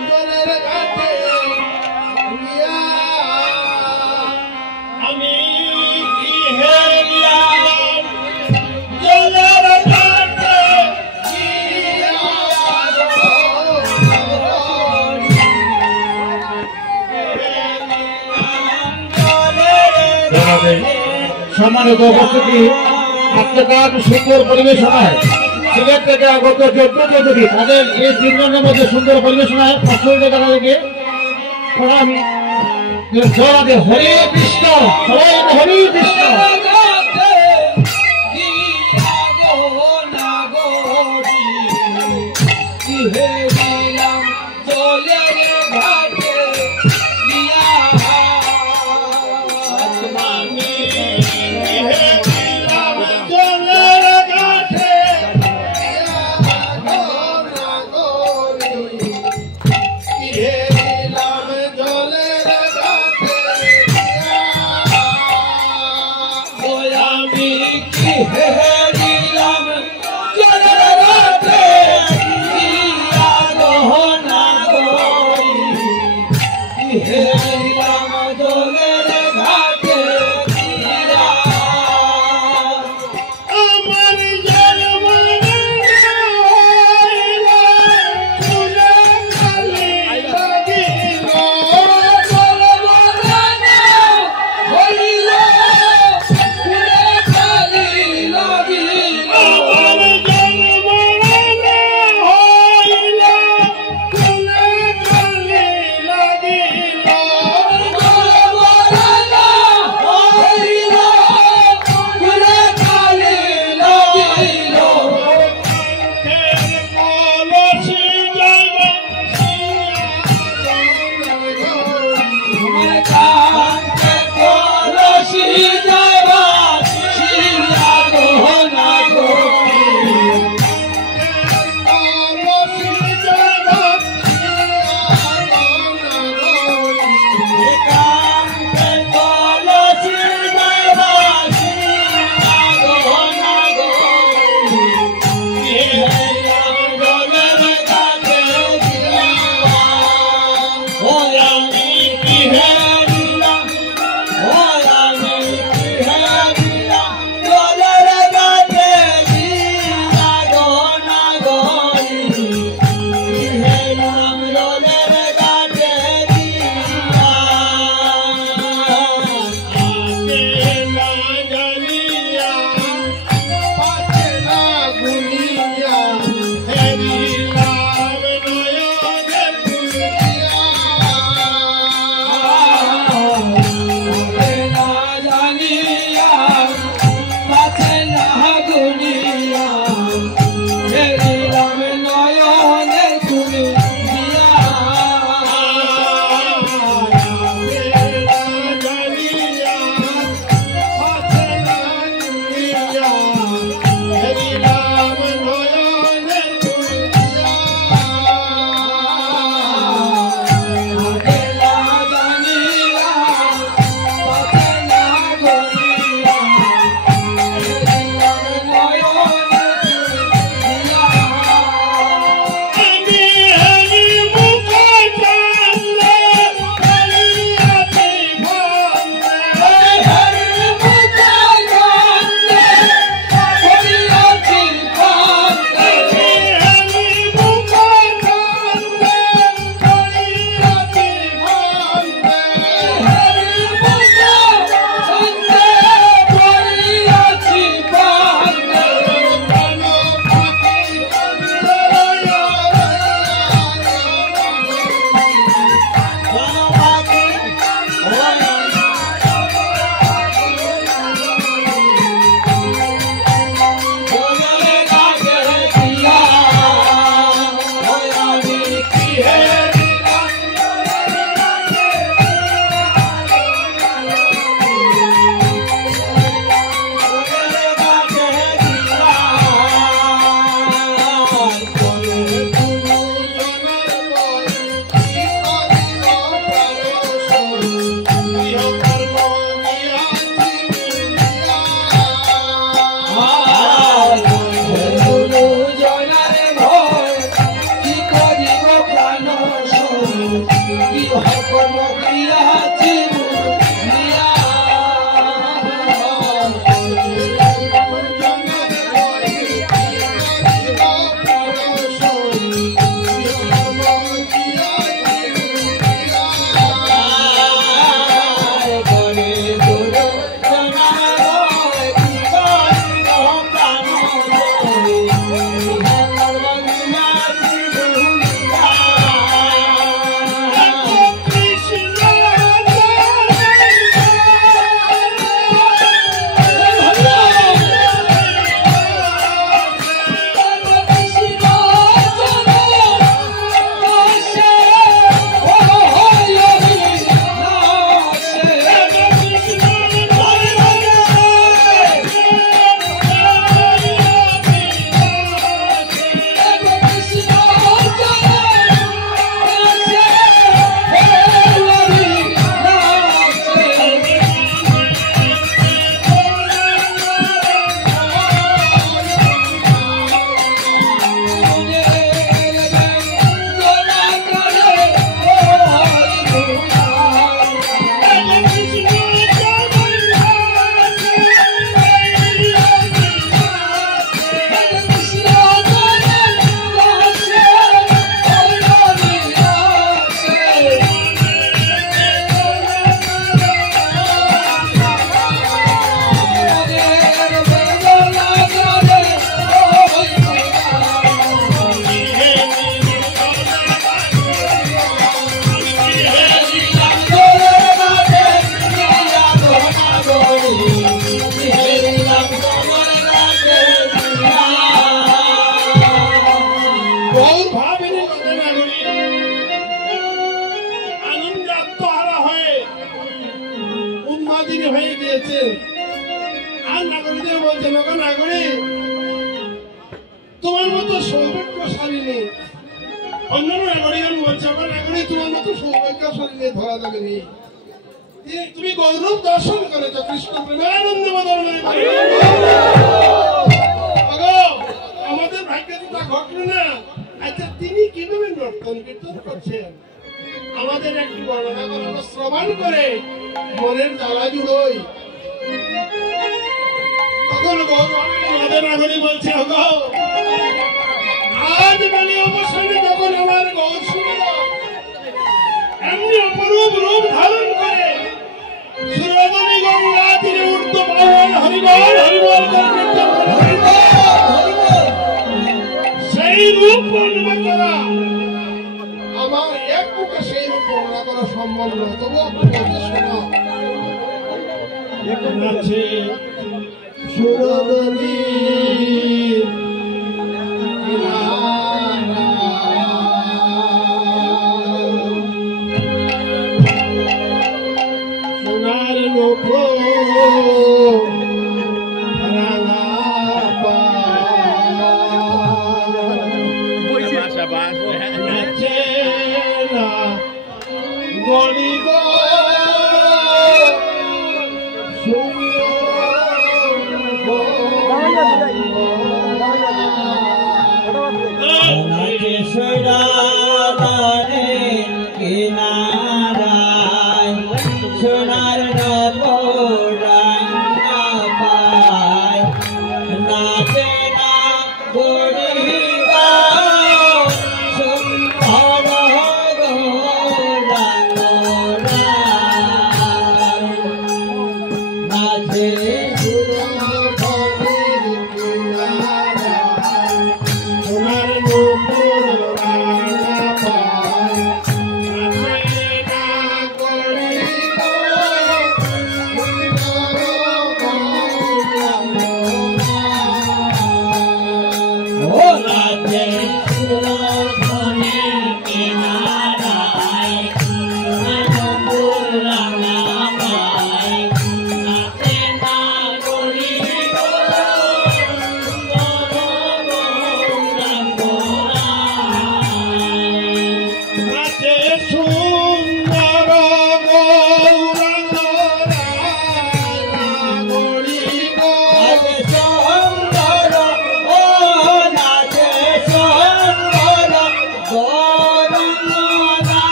জলের ঘাটে আমি কি হারিলাম জলের ঘাটে সম্মানিত উপস্থিতি আত্মকার সুন্দর পরিবেশনায় সিলেট থেকে আগত যোগ্য চৌধুরী তাদের এই তিনজনের মধ্যে সুন্দর পরিবেশনায় 500 টাকা থেকে আমি হরে কৃষ্ণ সবাই হরে কৃষ্ণ সৌভাগ্যশালিনী। অন্যান্য নাগরিকগণ বলছে আমার নাগরিক তোমার মতো সৌভাগ্যশালিনী ধরা যাবে নি। তুমি গৌরব দর্শন করেছ কৃষ্ণ প্রেমানন্দ বদনে। আমাদের ভাগ্যে তো তা ঘটলো না। আচ্ছা তিনি কিভাবে নর্তন কীর্তন করছেন আমাদের একটু বর্ণনা করানো শ্রবণ করে মনের জ্বালা জুড়োই। তখন আমাদের নাগরিক বলছে আজ বেলি অবসানে যখন আমার গৌর শুনল এমনি অপরূপ রূপ ধারণ করে সুরধনী গঙ্গা তীরে উঠত পাওয়াল হরিবল হরিবল সেই রূপ বর্ণনা করা আমার এক মুখে সেই রূপ বর্ণনা করা সম্ভব নয়। তবু আপনি শোনা আছে সুরধনী সোনার লোক গণিত সোনার নাচে না গরিবা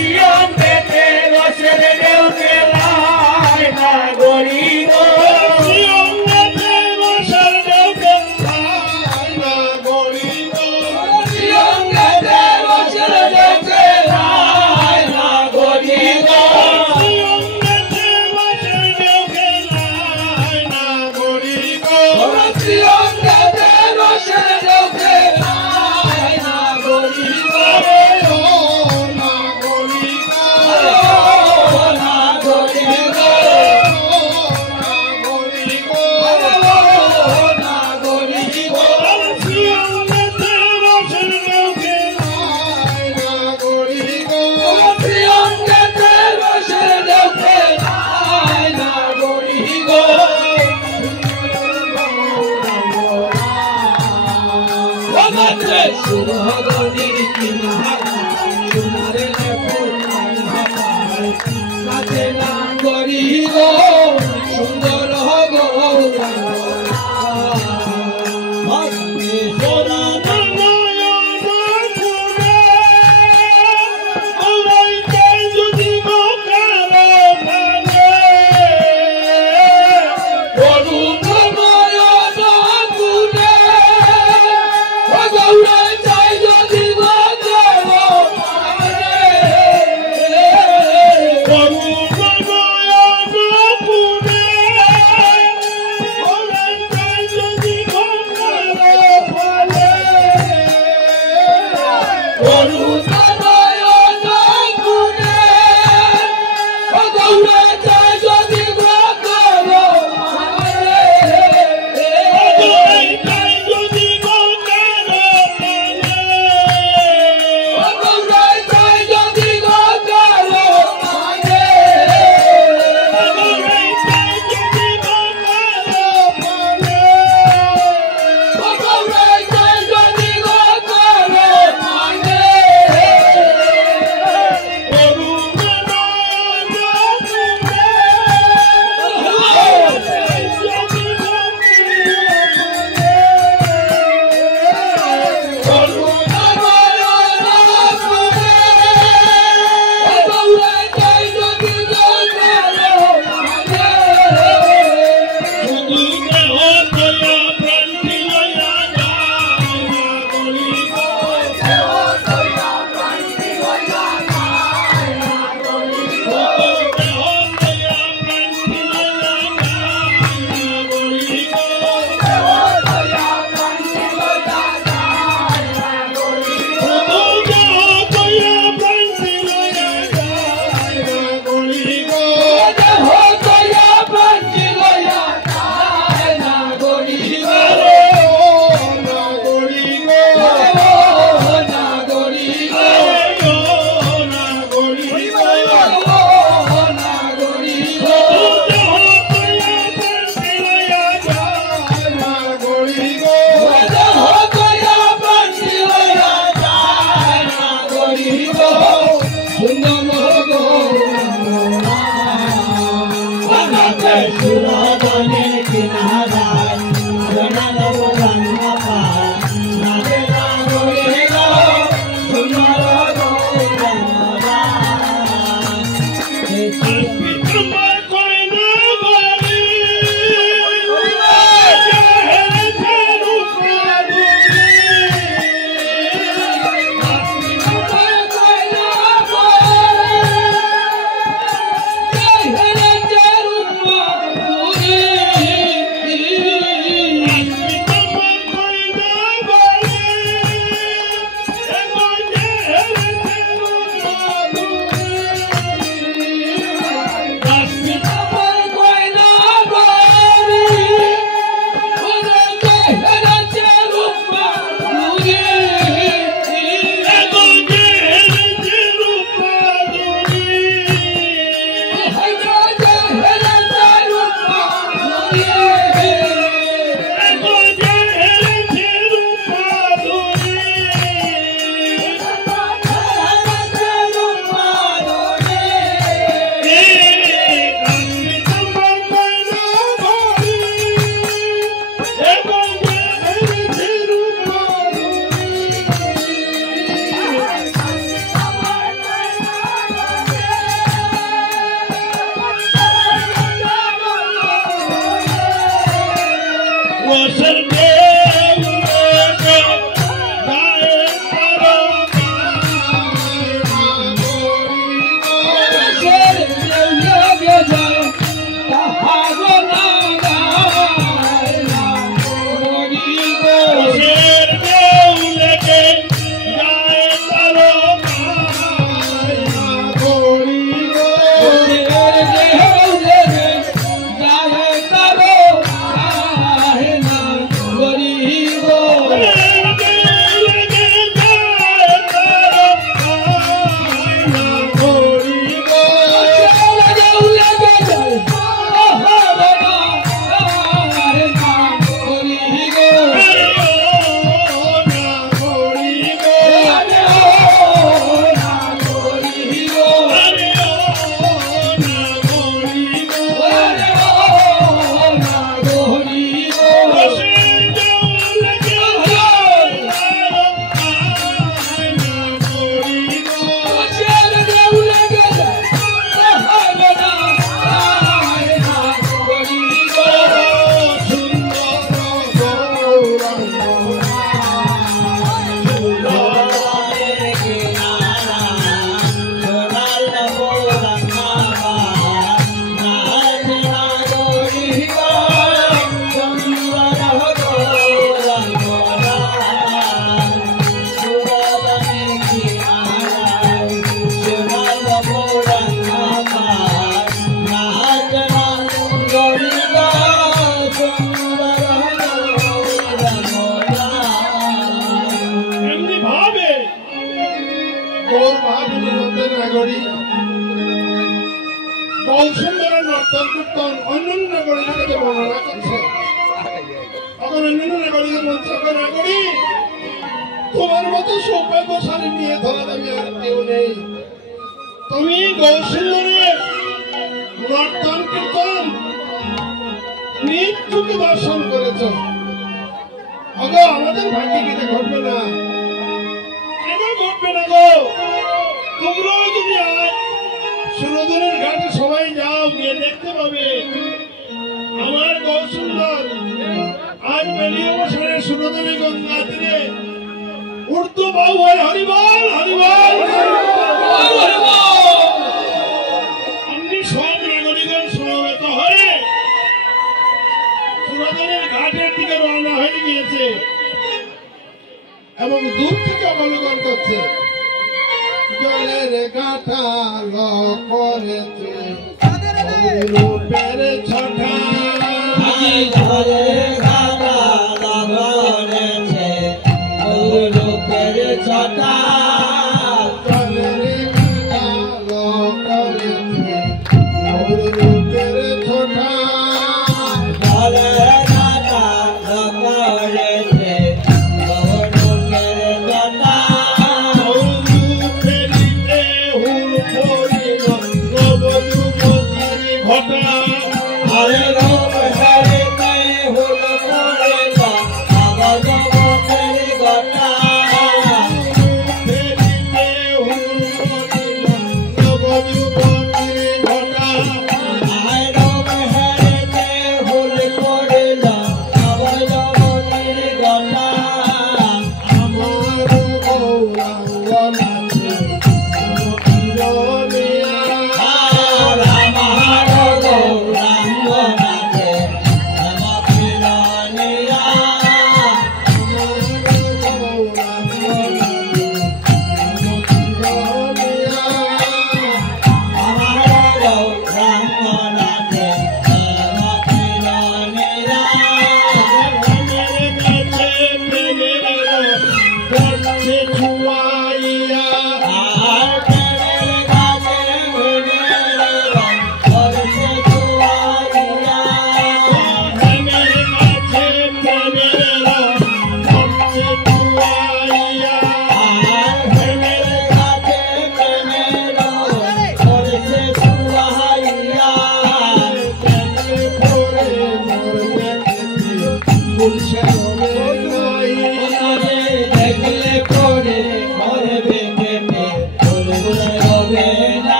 শিয়ঙ্গেতে রসের ঢেউ খেলায় না গরি গো শিয়ঙ্গেতে রসের ঢেউ খেলায় না গরি গো শিয়ঙ্গেতে রসের ঢেউ খেলায় না গরি গো শিয়ঙ্গেতে রসের ঢেউ খেলায় না গরি গো শিয়ঙ্গেতে রসের ঢেউ খেলায় না গরি গো না গরি গো না গরি গো না গরি গো শিয়ঙ্গেতে রসের ঢেউ খেলায় না গরি গো শিয়ঙ্গেতে রসের ঢেউ খেলায় না গরি গো ভগতে সুরগনির কিনারা সোনারে ফুল কাছে না গরি গো সুন্দর গো ভগতে সোনা গৌসুন্দরের নর্তন কীর্তন অন্যান্য নাগরিককে বর্ণনা করছে। এখন অন্যান্য নাগরিকের মঞ্চকে নাগরিক তোমার মতো সৌভাগ্যশালী নিয়ে ধরা দাবি আর কেউ নেই। তুমি গৌসুন্দরের নর্তন কীর্তন নিজ চোখে দর্শন করেছ। আগো আমাদের ভাগ্যে কিনা ঘটবে না, কেন ঘটবে না গো? তোমরাও যদি আজ সুরধনের ঘাটে সবাই যাও, গিয়ে দেখতে পাবে আমার গৌসুন্দর আজ বেরিয়ে বসে সুরধনের গঙ্গা তীরে উর্দু বাউ হয় হরিবল হরিবল আপনি সব নাগরিকগণ সমবেত হয়ে সুরধনের ঘাটের দিকে রওনা হয়ে গিয়েছে এবং দূর থেকে অবলোকন করছে। জলের কাঁঠাল করেছে রূপের ছটা, জলের কাঁঠাল করেছে রূপের ছটা, জলের কাঁঠাল করেছে রূপের ছটা, জলের কাঁঠাল করেছে রূপের ছটা, আরে রূপ হারিতে হুল পড়েছে নবযুবকের ঘটা, আরে রূপ হারিতে হুল পড়েছে নবযুবকের ঘটা,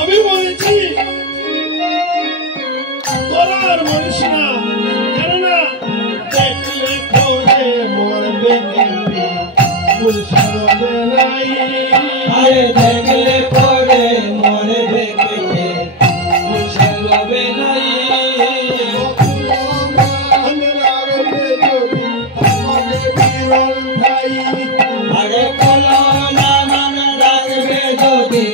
আমি বলেছি তোরা আর মরিস না, কেননা দেখলে পরে মরবে কেমনে পুলিশের হবে নাই, আরে দেখলে পরে মরবে কেটে পুলিশের হবে নাই, আরে কলো না মান রাখবে যদি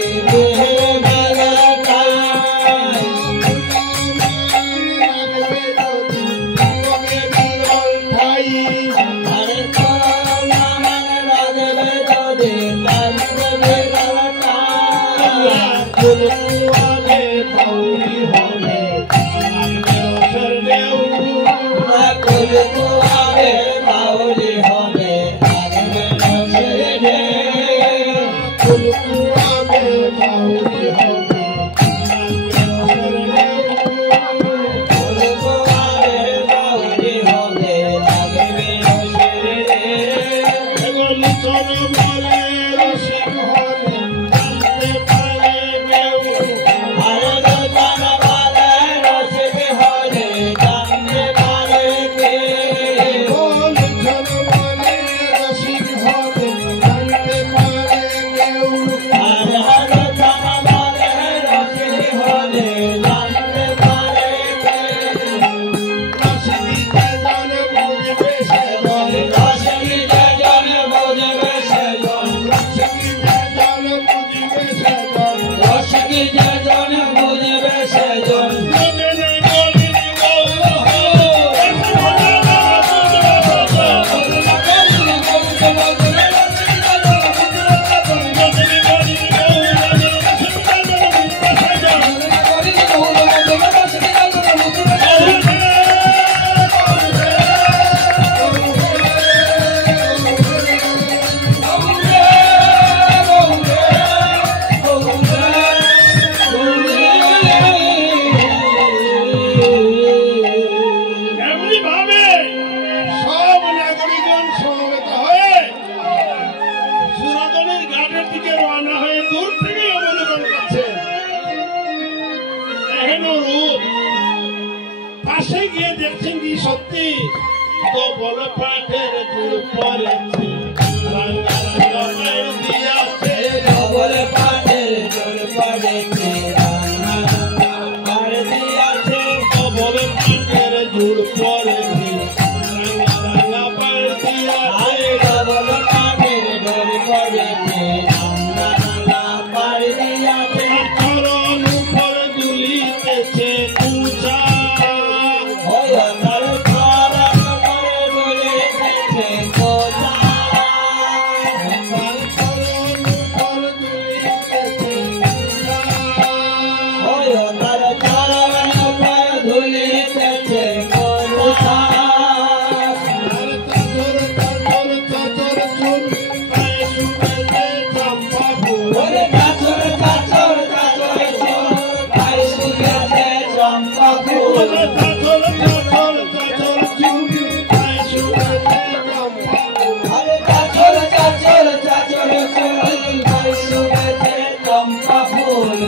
সত্যি তো বলে পাটের জুড় পড়েছে রাঙ্গা রাঙ্গা মায়ের দিয়াছে বলে পাটের জোর পড়েছে রাঙা রাঙা মার দিয়াছে তো বলে পাটের জুড় পড়েছে রাঙ্গা রাঙ্গা মায়ের দিয়াছে বলে পাটের জোর পড়েছে রাঙা রাঙা মার দিয়াছে চরণ উপর দুলিতেছে পূজা ওই তার চরণ পরে দুলিতেছে পূজা চরণ উপর দুলিতেছে পূজা ওই তার চরণ পরে দুলিতেছে পূজা ওরে চাচর চাচর চাচর চোর ভাই শুয়েছে চম্পা ফুল আরে চাচর চাচর চাচর চোর ভাই শুয়েছে চম্পা ফুল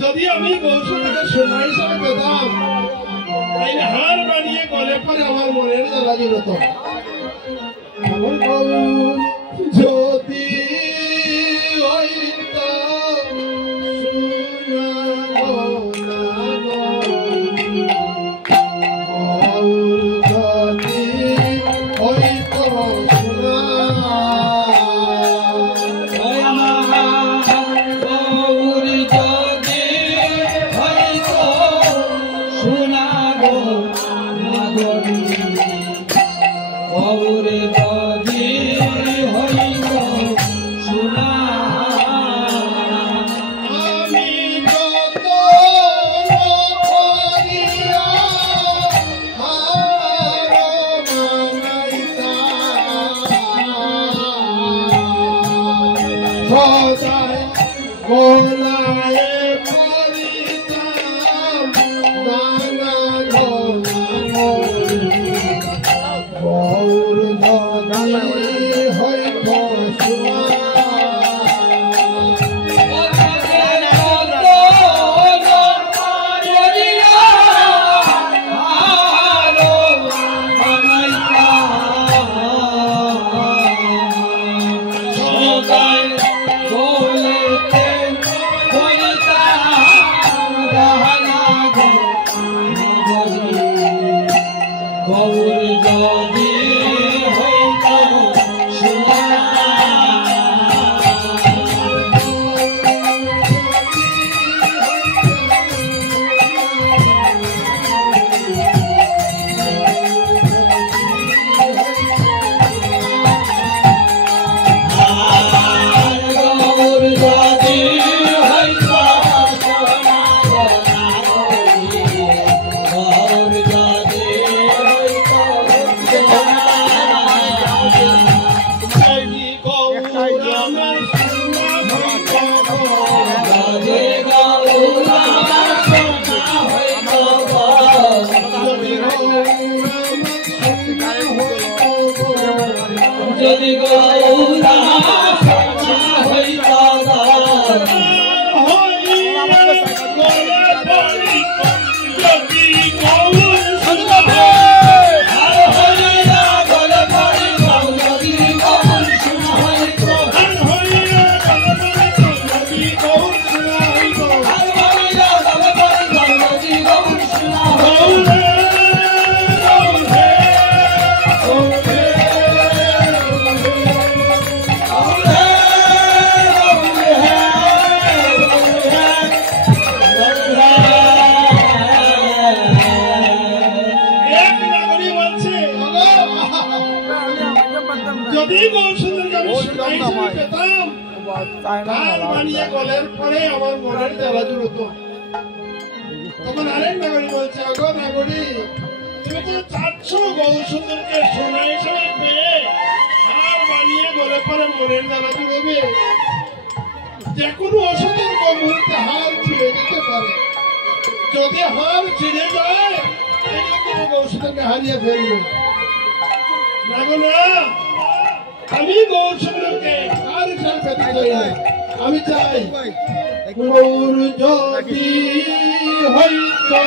যদি আমি গৌসুকে সোনা হিসাবে পেতাম তাইলে হার বানিয়ে গলে পরে আমার মনের জ্বালা জুড়ত যদি হার বানিয়ে গলের পরে আমার মনের জ্বালা জুড়তো। তখন আরেক নাগরী বলছে, আগো নাগরী, তুমি তো চাচ্ছ গৌরসুন্দরকে সোনা হিসেবে পেয়ে হার বানিয়ে গলে পরে মনের জ্বালা জুড়বে। যে কোনো অসতর্ক মুহূর্তে হার ছিঁড়ে যেতে পারে। যদি হার ছিঁড়ে যায় তুমি গৌরসুন্দরকে হারিয়ে ফেলবে। নাগো না, আমি গৌরসুন্দরকে হার হিসেবে পেতে চাই না। আমি চাই গৌর যদি হইতো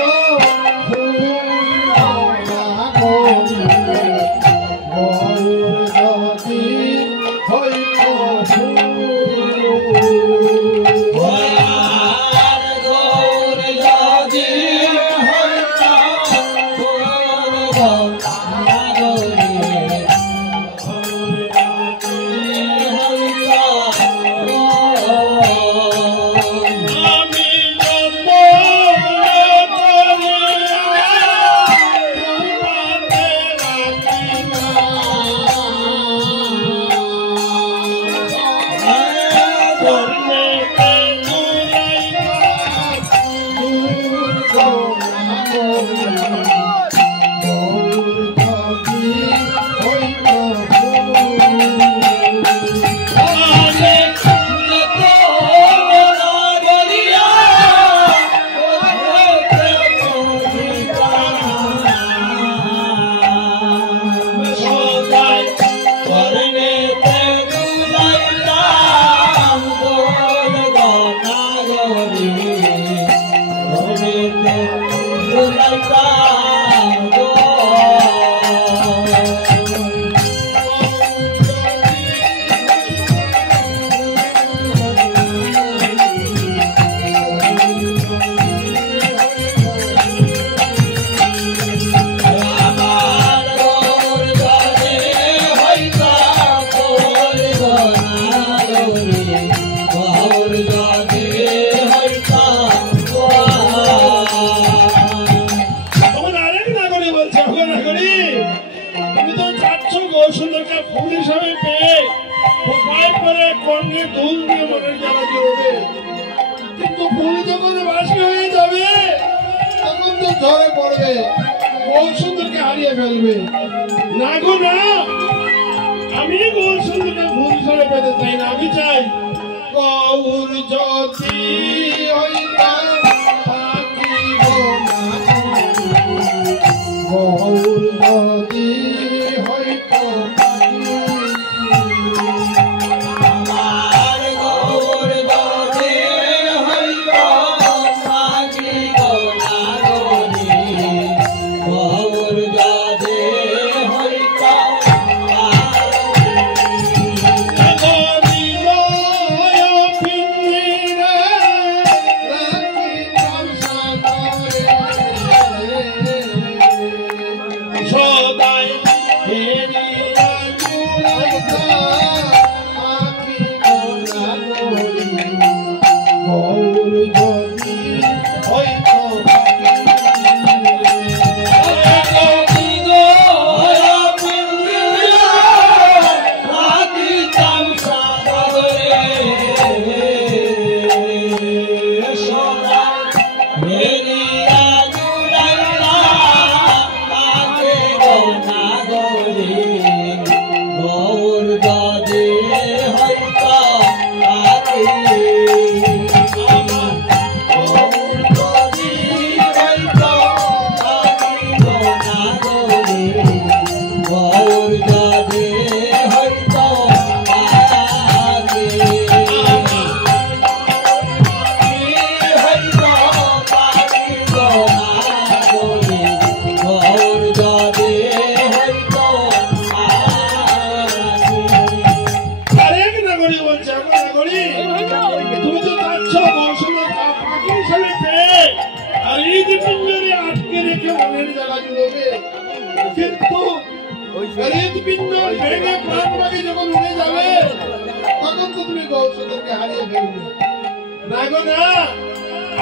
ঝরে পড়বে, গৌরসুন্দরকে হারিয়ে ফেলবে। না গো না, আমি গৌরসুন্দরকে ফুল হিসেবে পেতে চাই না। আমি চাই গৌর যদি হইতাম পাখি গো না, গৌর যদি হইতো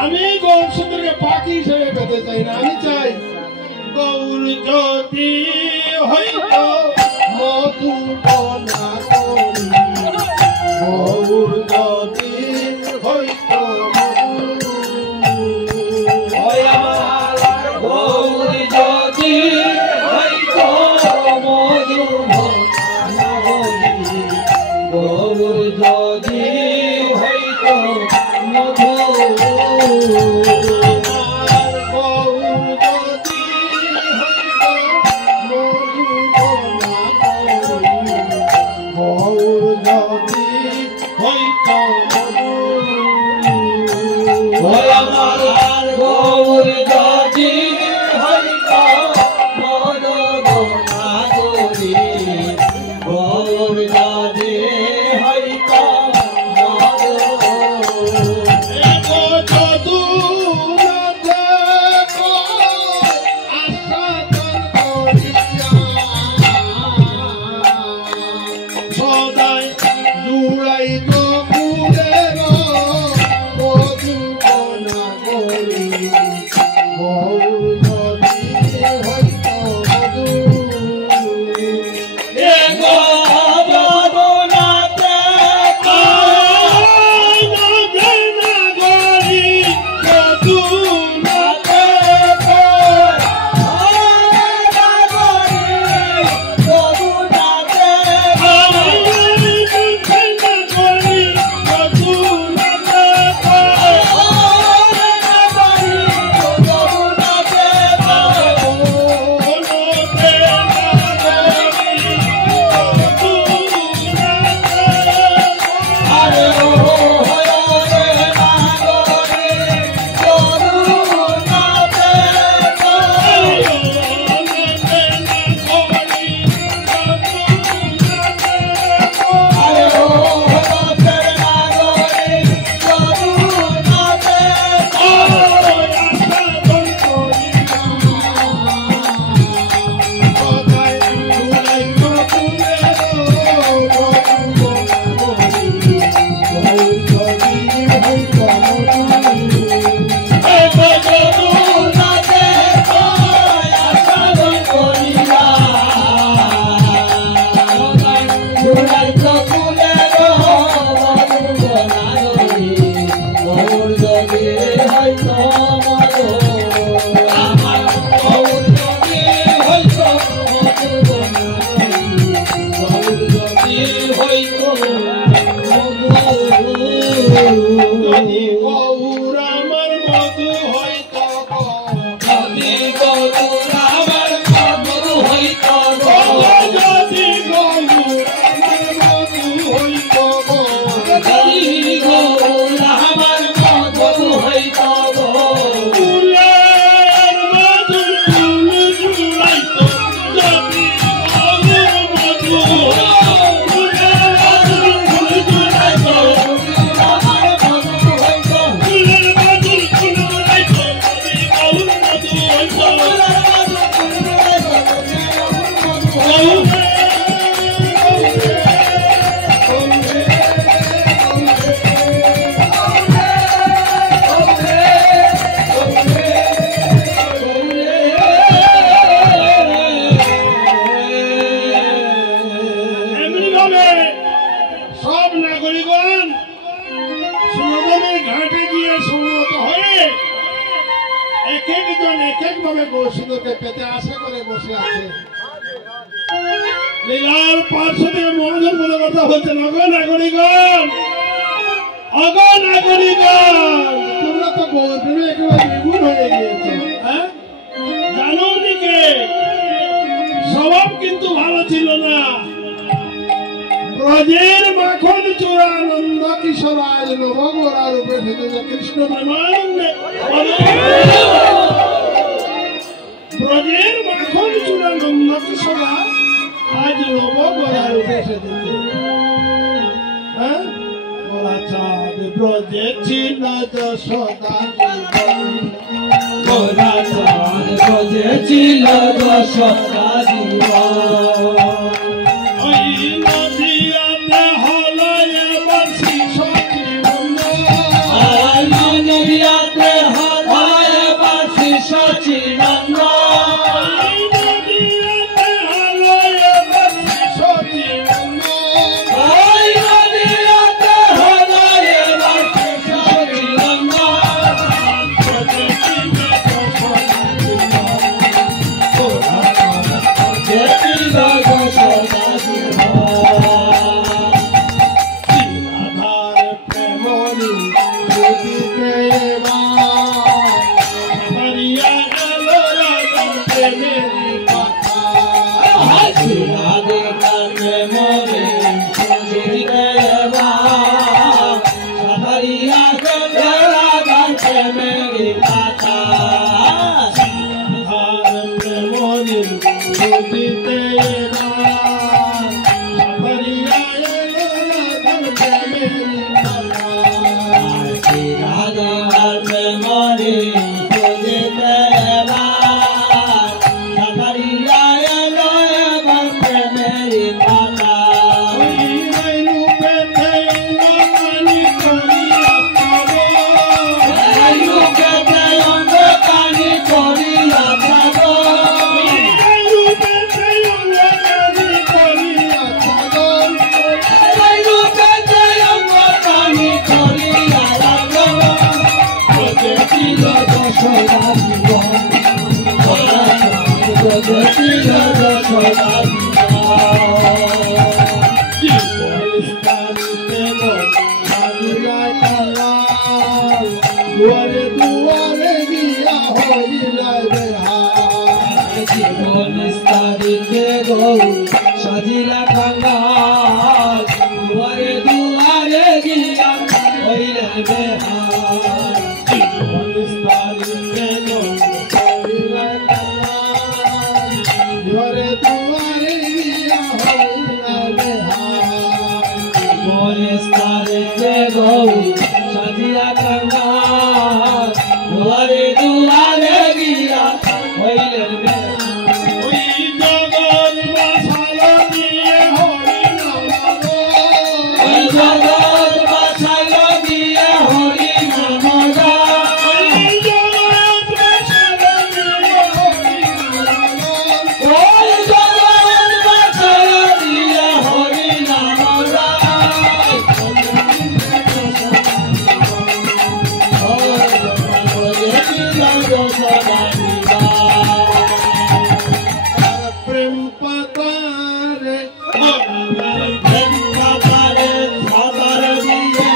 আমি গৌরসুন্দরকে পাখি হিসেবে পেতে চাই না। আমি চাই গৌর যদি হইতো মধু বনা, গৌর যদি এক একজন এক এক ভাবে গৌরসুন্দরকে পেতে আশা করে বসে আছে। লীলার পার্শ্ব থেকে মহাজন মনে কথা বলছেন, নাগরিকগণ, তোমরা তো গৌর প্রেমে একেবারে বিভুল হয়ে গিয়েছ। হ্যাঁ, জানো দিকে স্বভাব কিন্তু ভালো ছিল না। ব্রজের মাখন চূড়া নন্দ কিশোর আজ নবগোরা রূপে ভেঙে কৃষ্ণ প্রেমানন্দে। ব্রজের মাখন চূড়া নন্দ কিশোর আজ নবগোরা রূপে এসেছে। হ্যাঁ, ওরা চাঁদ ব্রজে ছিল যশোদা জীবন, ওরা চাঁদ ব্রজে ছিল যশোদা জীবন। ওই নদিয়াতে হলো এবার শিশু জীবন, নদিয়াতে হলো এবার শিশু জীবন, নদিয়াতে হলো এবার শিশু জীবন। নদিয়াতে হলো এবার শিশু জীবন। দুয়ারে দুয়ারে গিয়া হইলা বেহাল, জীবন স্তারিতে গৌ সাজিলা কাঙ্গাল, দুয়ারে দুয়ারে গিয়া হইলা বেহাল। জীবন স্তারিতে হইলা কাঙ্গাল, দুয়ারে দুয়ারে গিয়া হইলা বেহাল। জীবন স্তারিতে গৌ সাজিলা কাঙ্গাল, দুয়ারে দুয়ারে গিয়া হইলা বেহাল। ওই জগৎ বাসালো দিয়ে হরি নাম গো, ওই জগৎ বাছাইলো দিয়ে হরি নাম গায়। ওই জগৎ বাসালো দিয়ে হরি নাম গো। ওই জগৎ বাছাইলো দিয়ে হরি নাম গায়। ওই জগৎ বলে ছিল যশোদা জীবন। প্রেম পাতারে প্রেম পাতারে সাগর দিয়ে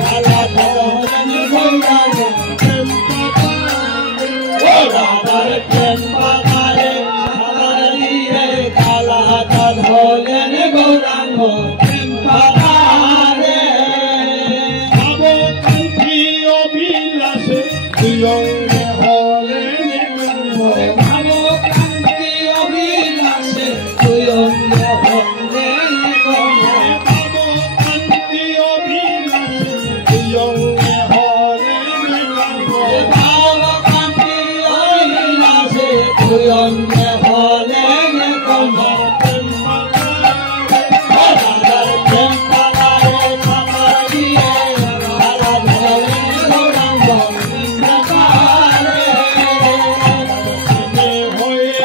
কালা ধরন গৌরাঙ্গ। প্রেম পাতারে ও রাধার প্রেম পাতারে সাগর দিয়ে কালা ধরন গৌরাঙ্গ। প্রেম পাতারে ভাবো কান্তি অভিলাষে তুই অঙ্গে হলে নিগম্ব। ভাবো ক্রান্তি অভিলাষে তুই অঙ্গ হলে নিগম্ব। ভাবো কান্তি অভিলাষে তুই অঙ্গে হলে নিগম্ব। ভাবো ক্রান্তি অভিলাষে তুই অঙ্গ হলে নিগম্ব। প্রেম পাতারে ও রাধার প্রেম পাতারে সাগর দিয়ে কালা ধরন গৌরাঙ্গ। প্রেম পাতারে হয়ে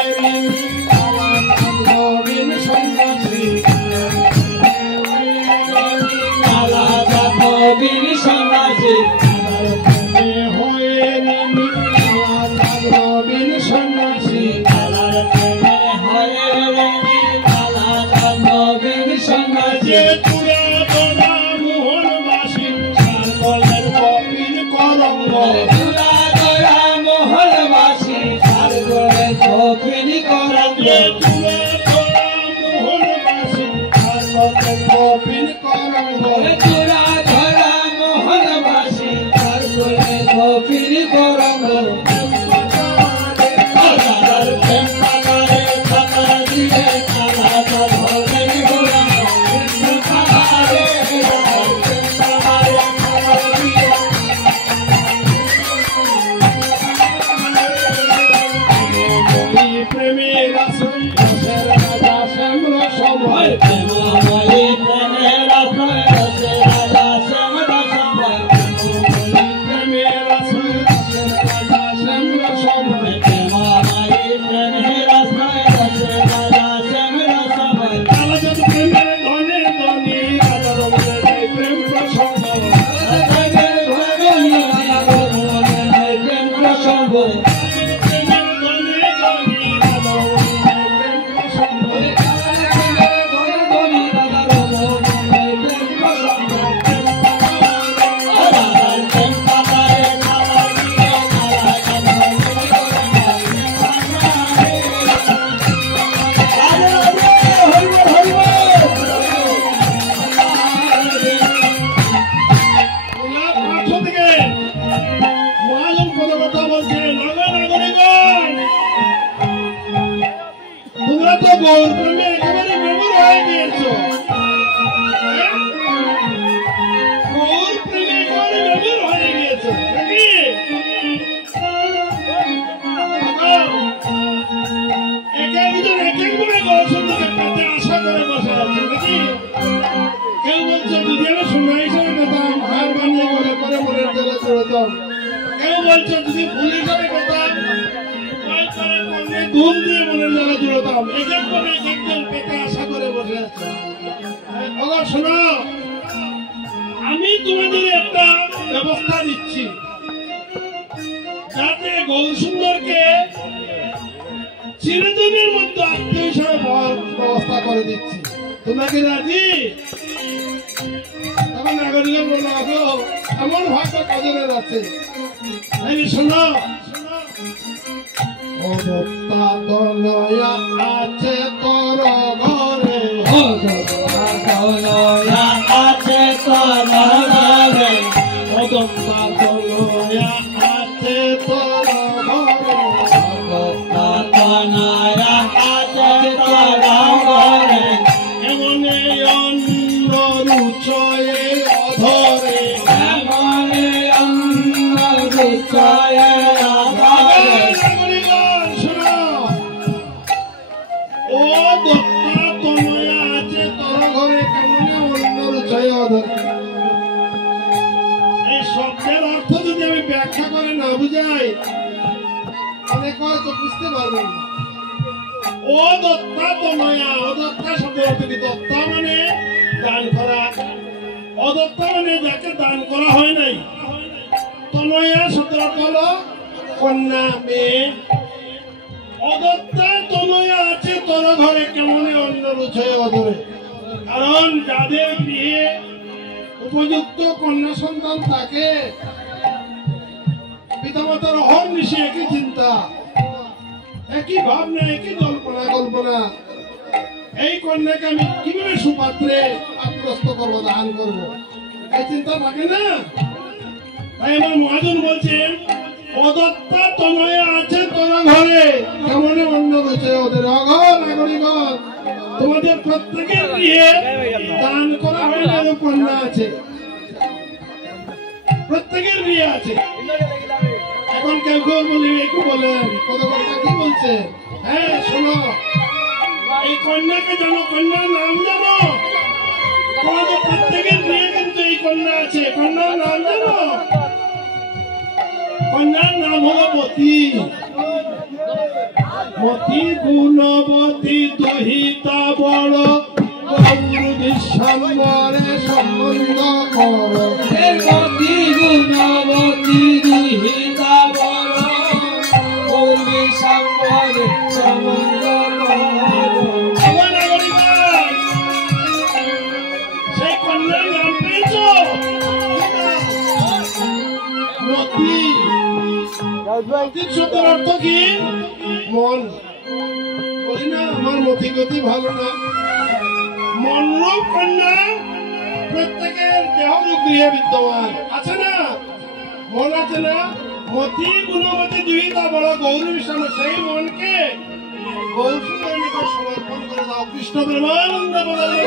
নবীন সন্ন্যাসী কালা নবীন সন্ন্যাসী হয়ে আমি তোমাদের একটা ব্যবস্থা দিচ্ছি যাতে গৌরসুন্দরকে চিরদিনের মধ্যে আত্মীয় হিসাবে ব্যবস্থা করে দিচ্ছি। তোমরা কি রাজি? তখন নাগরিক বললো এমন ভাষা কজনের আছে শোনো। অদত্তা তনয়া আছে তোর ঘরে, অদত্তা তনয়া আছে তোর ঘরে, অদত্তা তনয়া আছে তোর ঘরে, অদত্তা তনয়া আছে তোর ঘরে, এমনে অন্ন রুচয়ে অধরে, এমনে অন্ন রুচয়ে অধরে। এই শব্দের অর্থ যদি আমি ব্যাখ্যা করে না বুঝাই অনেক হয়তো বুঝতে পারবেন না। ও দত্তা তনয়া, অদত্তা শব্দের অর্থ কি? দত্তা মানে দান করা, অদত্তা মানে যাকে দান করা হয় নাই। তনয়া শব্দের অর্থ হলো কন্যা, মেয়ে। অদত্তা তনয়া আছে তোর ঘরে, কেমনে অন্য রুচয়ে অধরে। কারণ যাদের বিয়ে উপযুক্ত কন্যা সন্তান থাকে, পিতামাতার অহর্নিশে একই চিন্তা, একই ভাবনা, একই কল্পনা এই কন্যাকে আমি কিভাবে সুপাত্রে আত্মস্থ করবো, দান করবো, এই চিন্তা থাকে না। তাই আমার মহাজন বলছেন অদত্তা তনয়া আছে তোর ঘরে, কেমনে অন্য রয়েছে ওদের। অঘর নাগরিকগণ, তোমাদের প্রত্যেকের গৃহে দান করা হয় না কন্যা আছে, প্রত্যেকের গৃহে আছে। এখন কেউ কেউ বলি একটু বলেন কত কথা কি বলছে। হ্যাঁ শোনো, এই কন্যাকে জানো, কন্যার নাম জানো? তোমাদের প্রত্যেকের গৃহে কিন্তু এই কন্যা আছে। কন্যার নাম জানো? কন্যার নাম হলো মতি। মতি গুণবতী দুহিতা বড়, গৌর বিশ্বম্বরে সম্বন্ধ কর। মতি গুণবতী দুহিতা বড়, গৌর বিশ্বম্বরে সম্বন্ধ কর। সেই কন্যার নাম পেয়েছ? মতি। মতির শব্দের অর্থ কি? মন। বলি না আমার মতি গতি ভালো না। মনরূপ কন্যা প্রত্যেকের দেহ গৃহে বিদ্যমান আছে না? মন আছে না? মতি গুণবতী দুইটা বড় গৌরী বিষম সেই মনকে গৌরসুন্দর নিকট সমর্পণ করে দাও। কৃষ্ণ প্রেমানন্দ বলে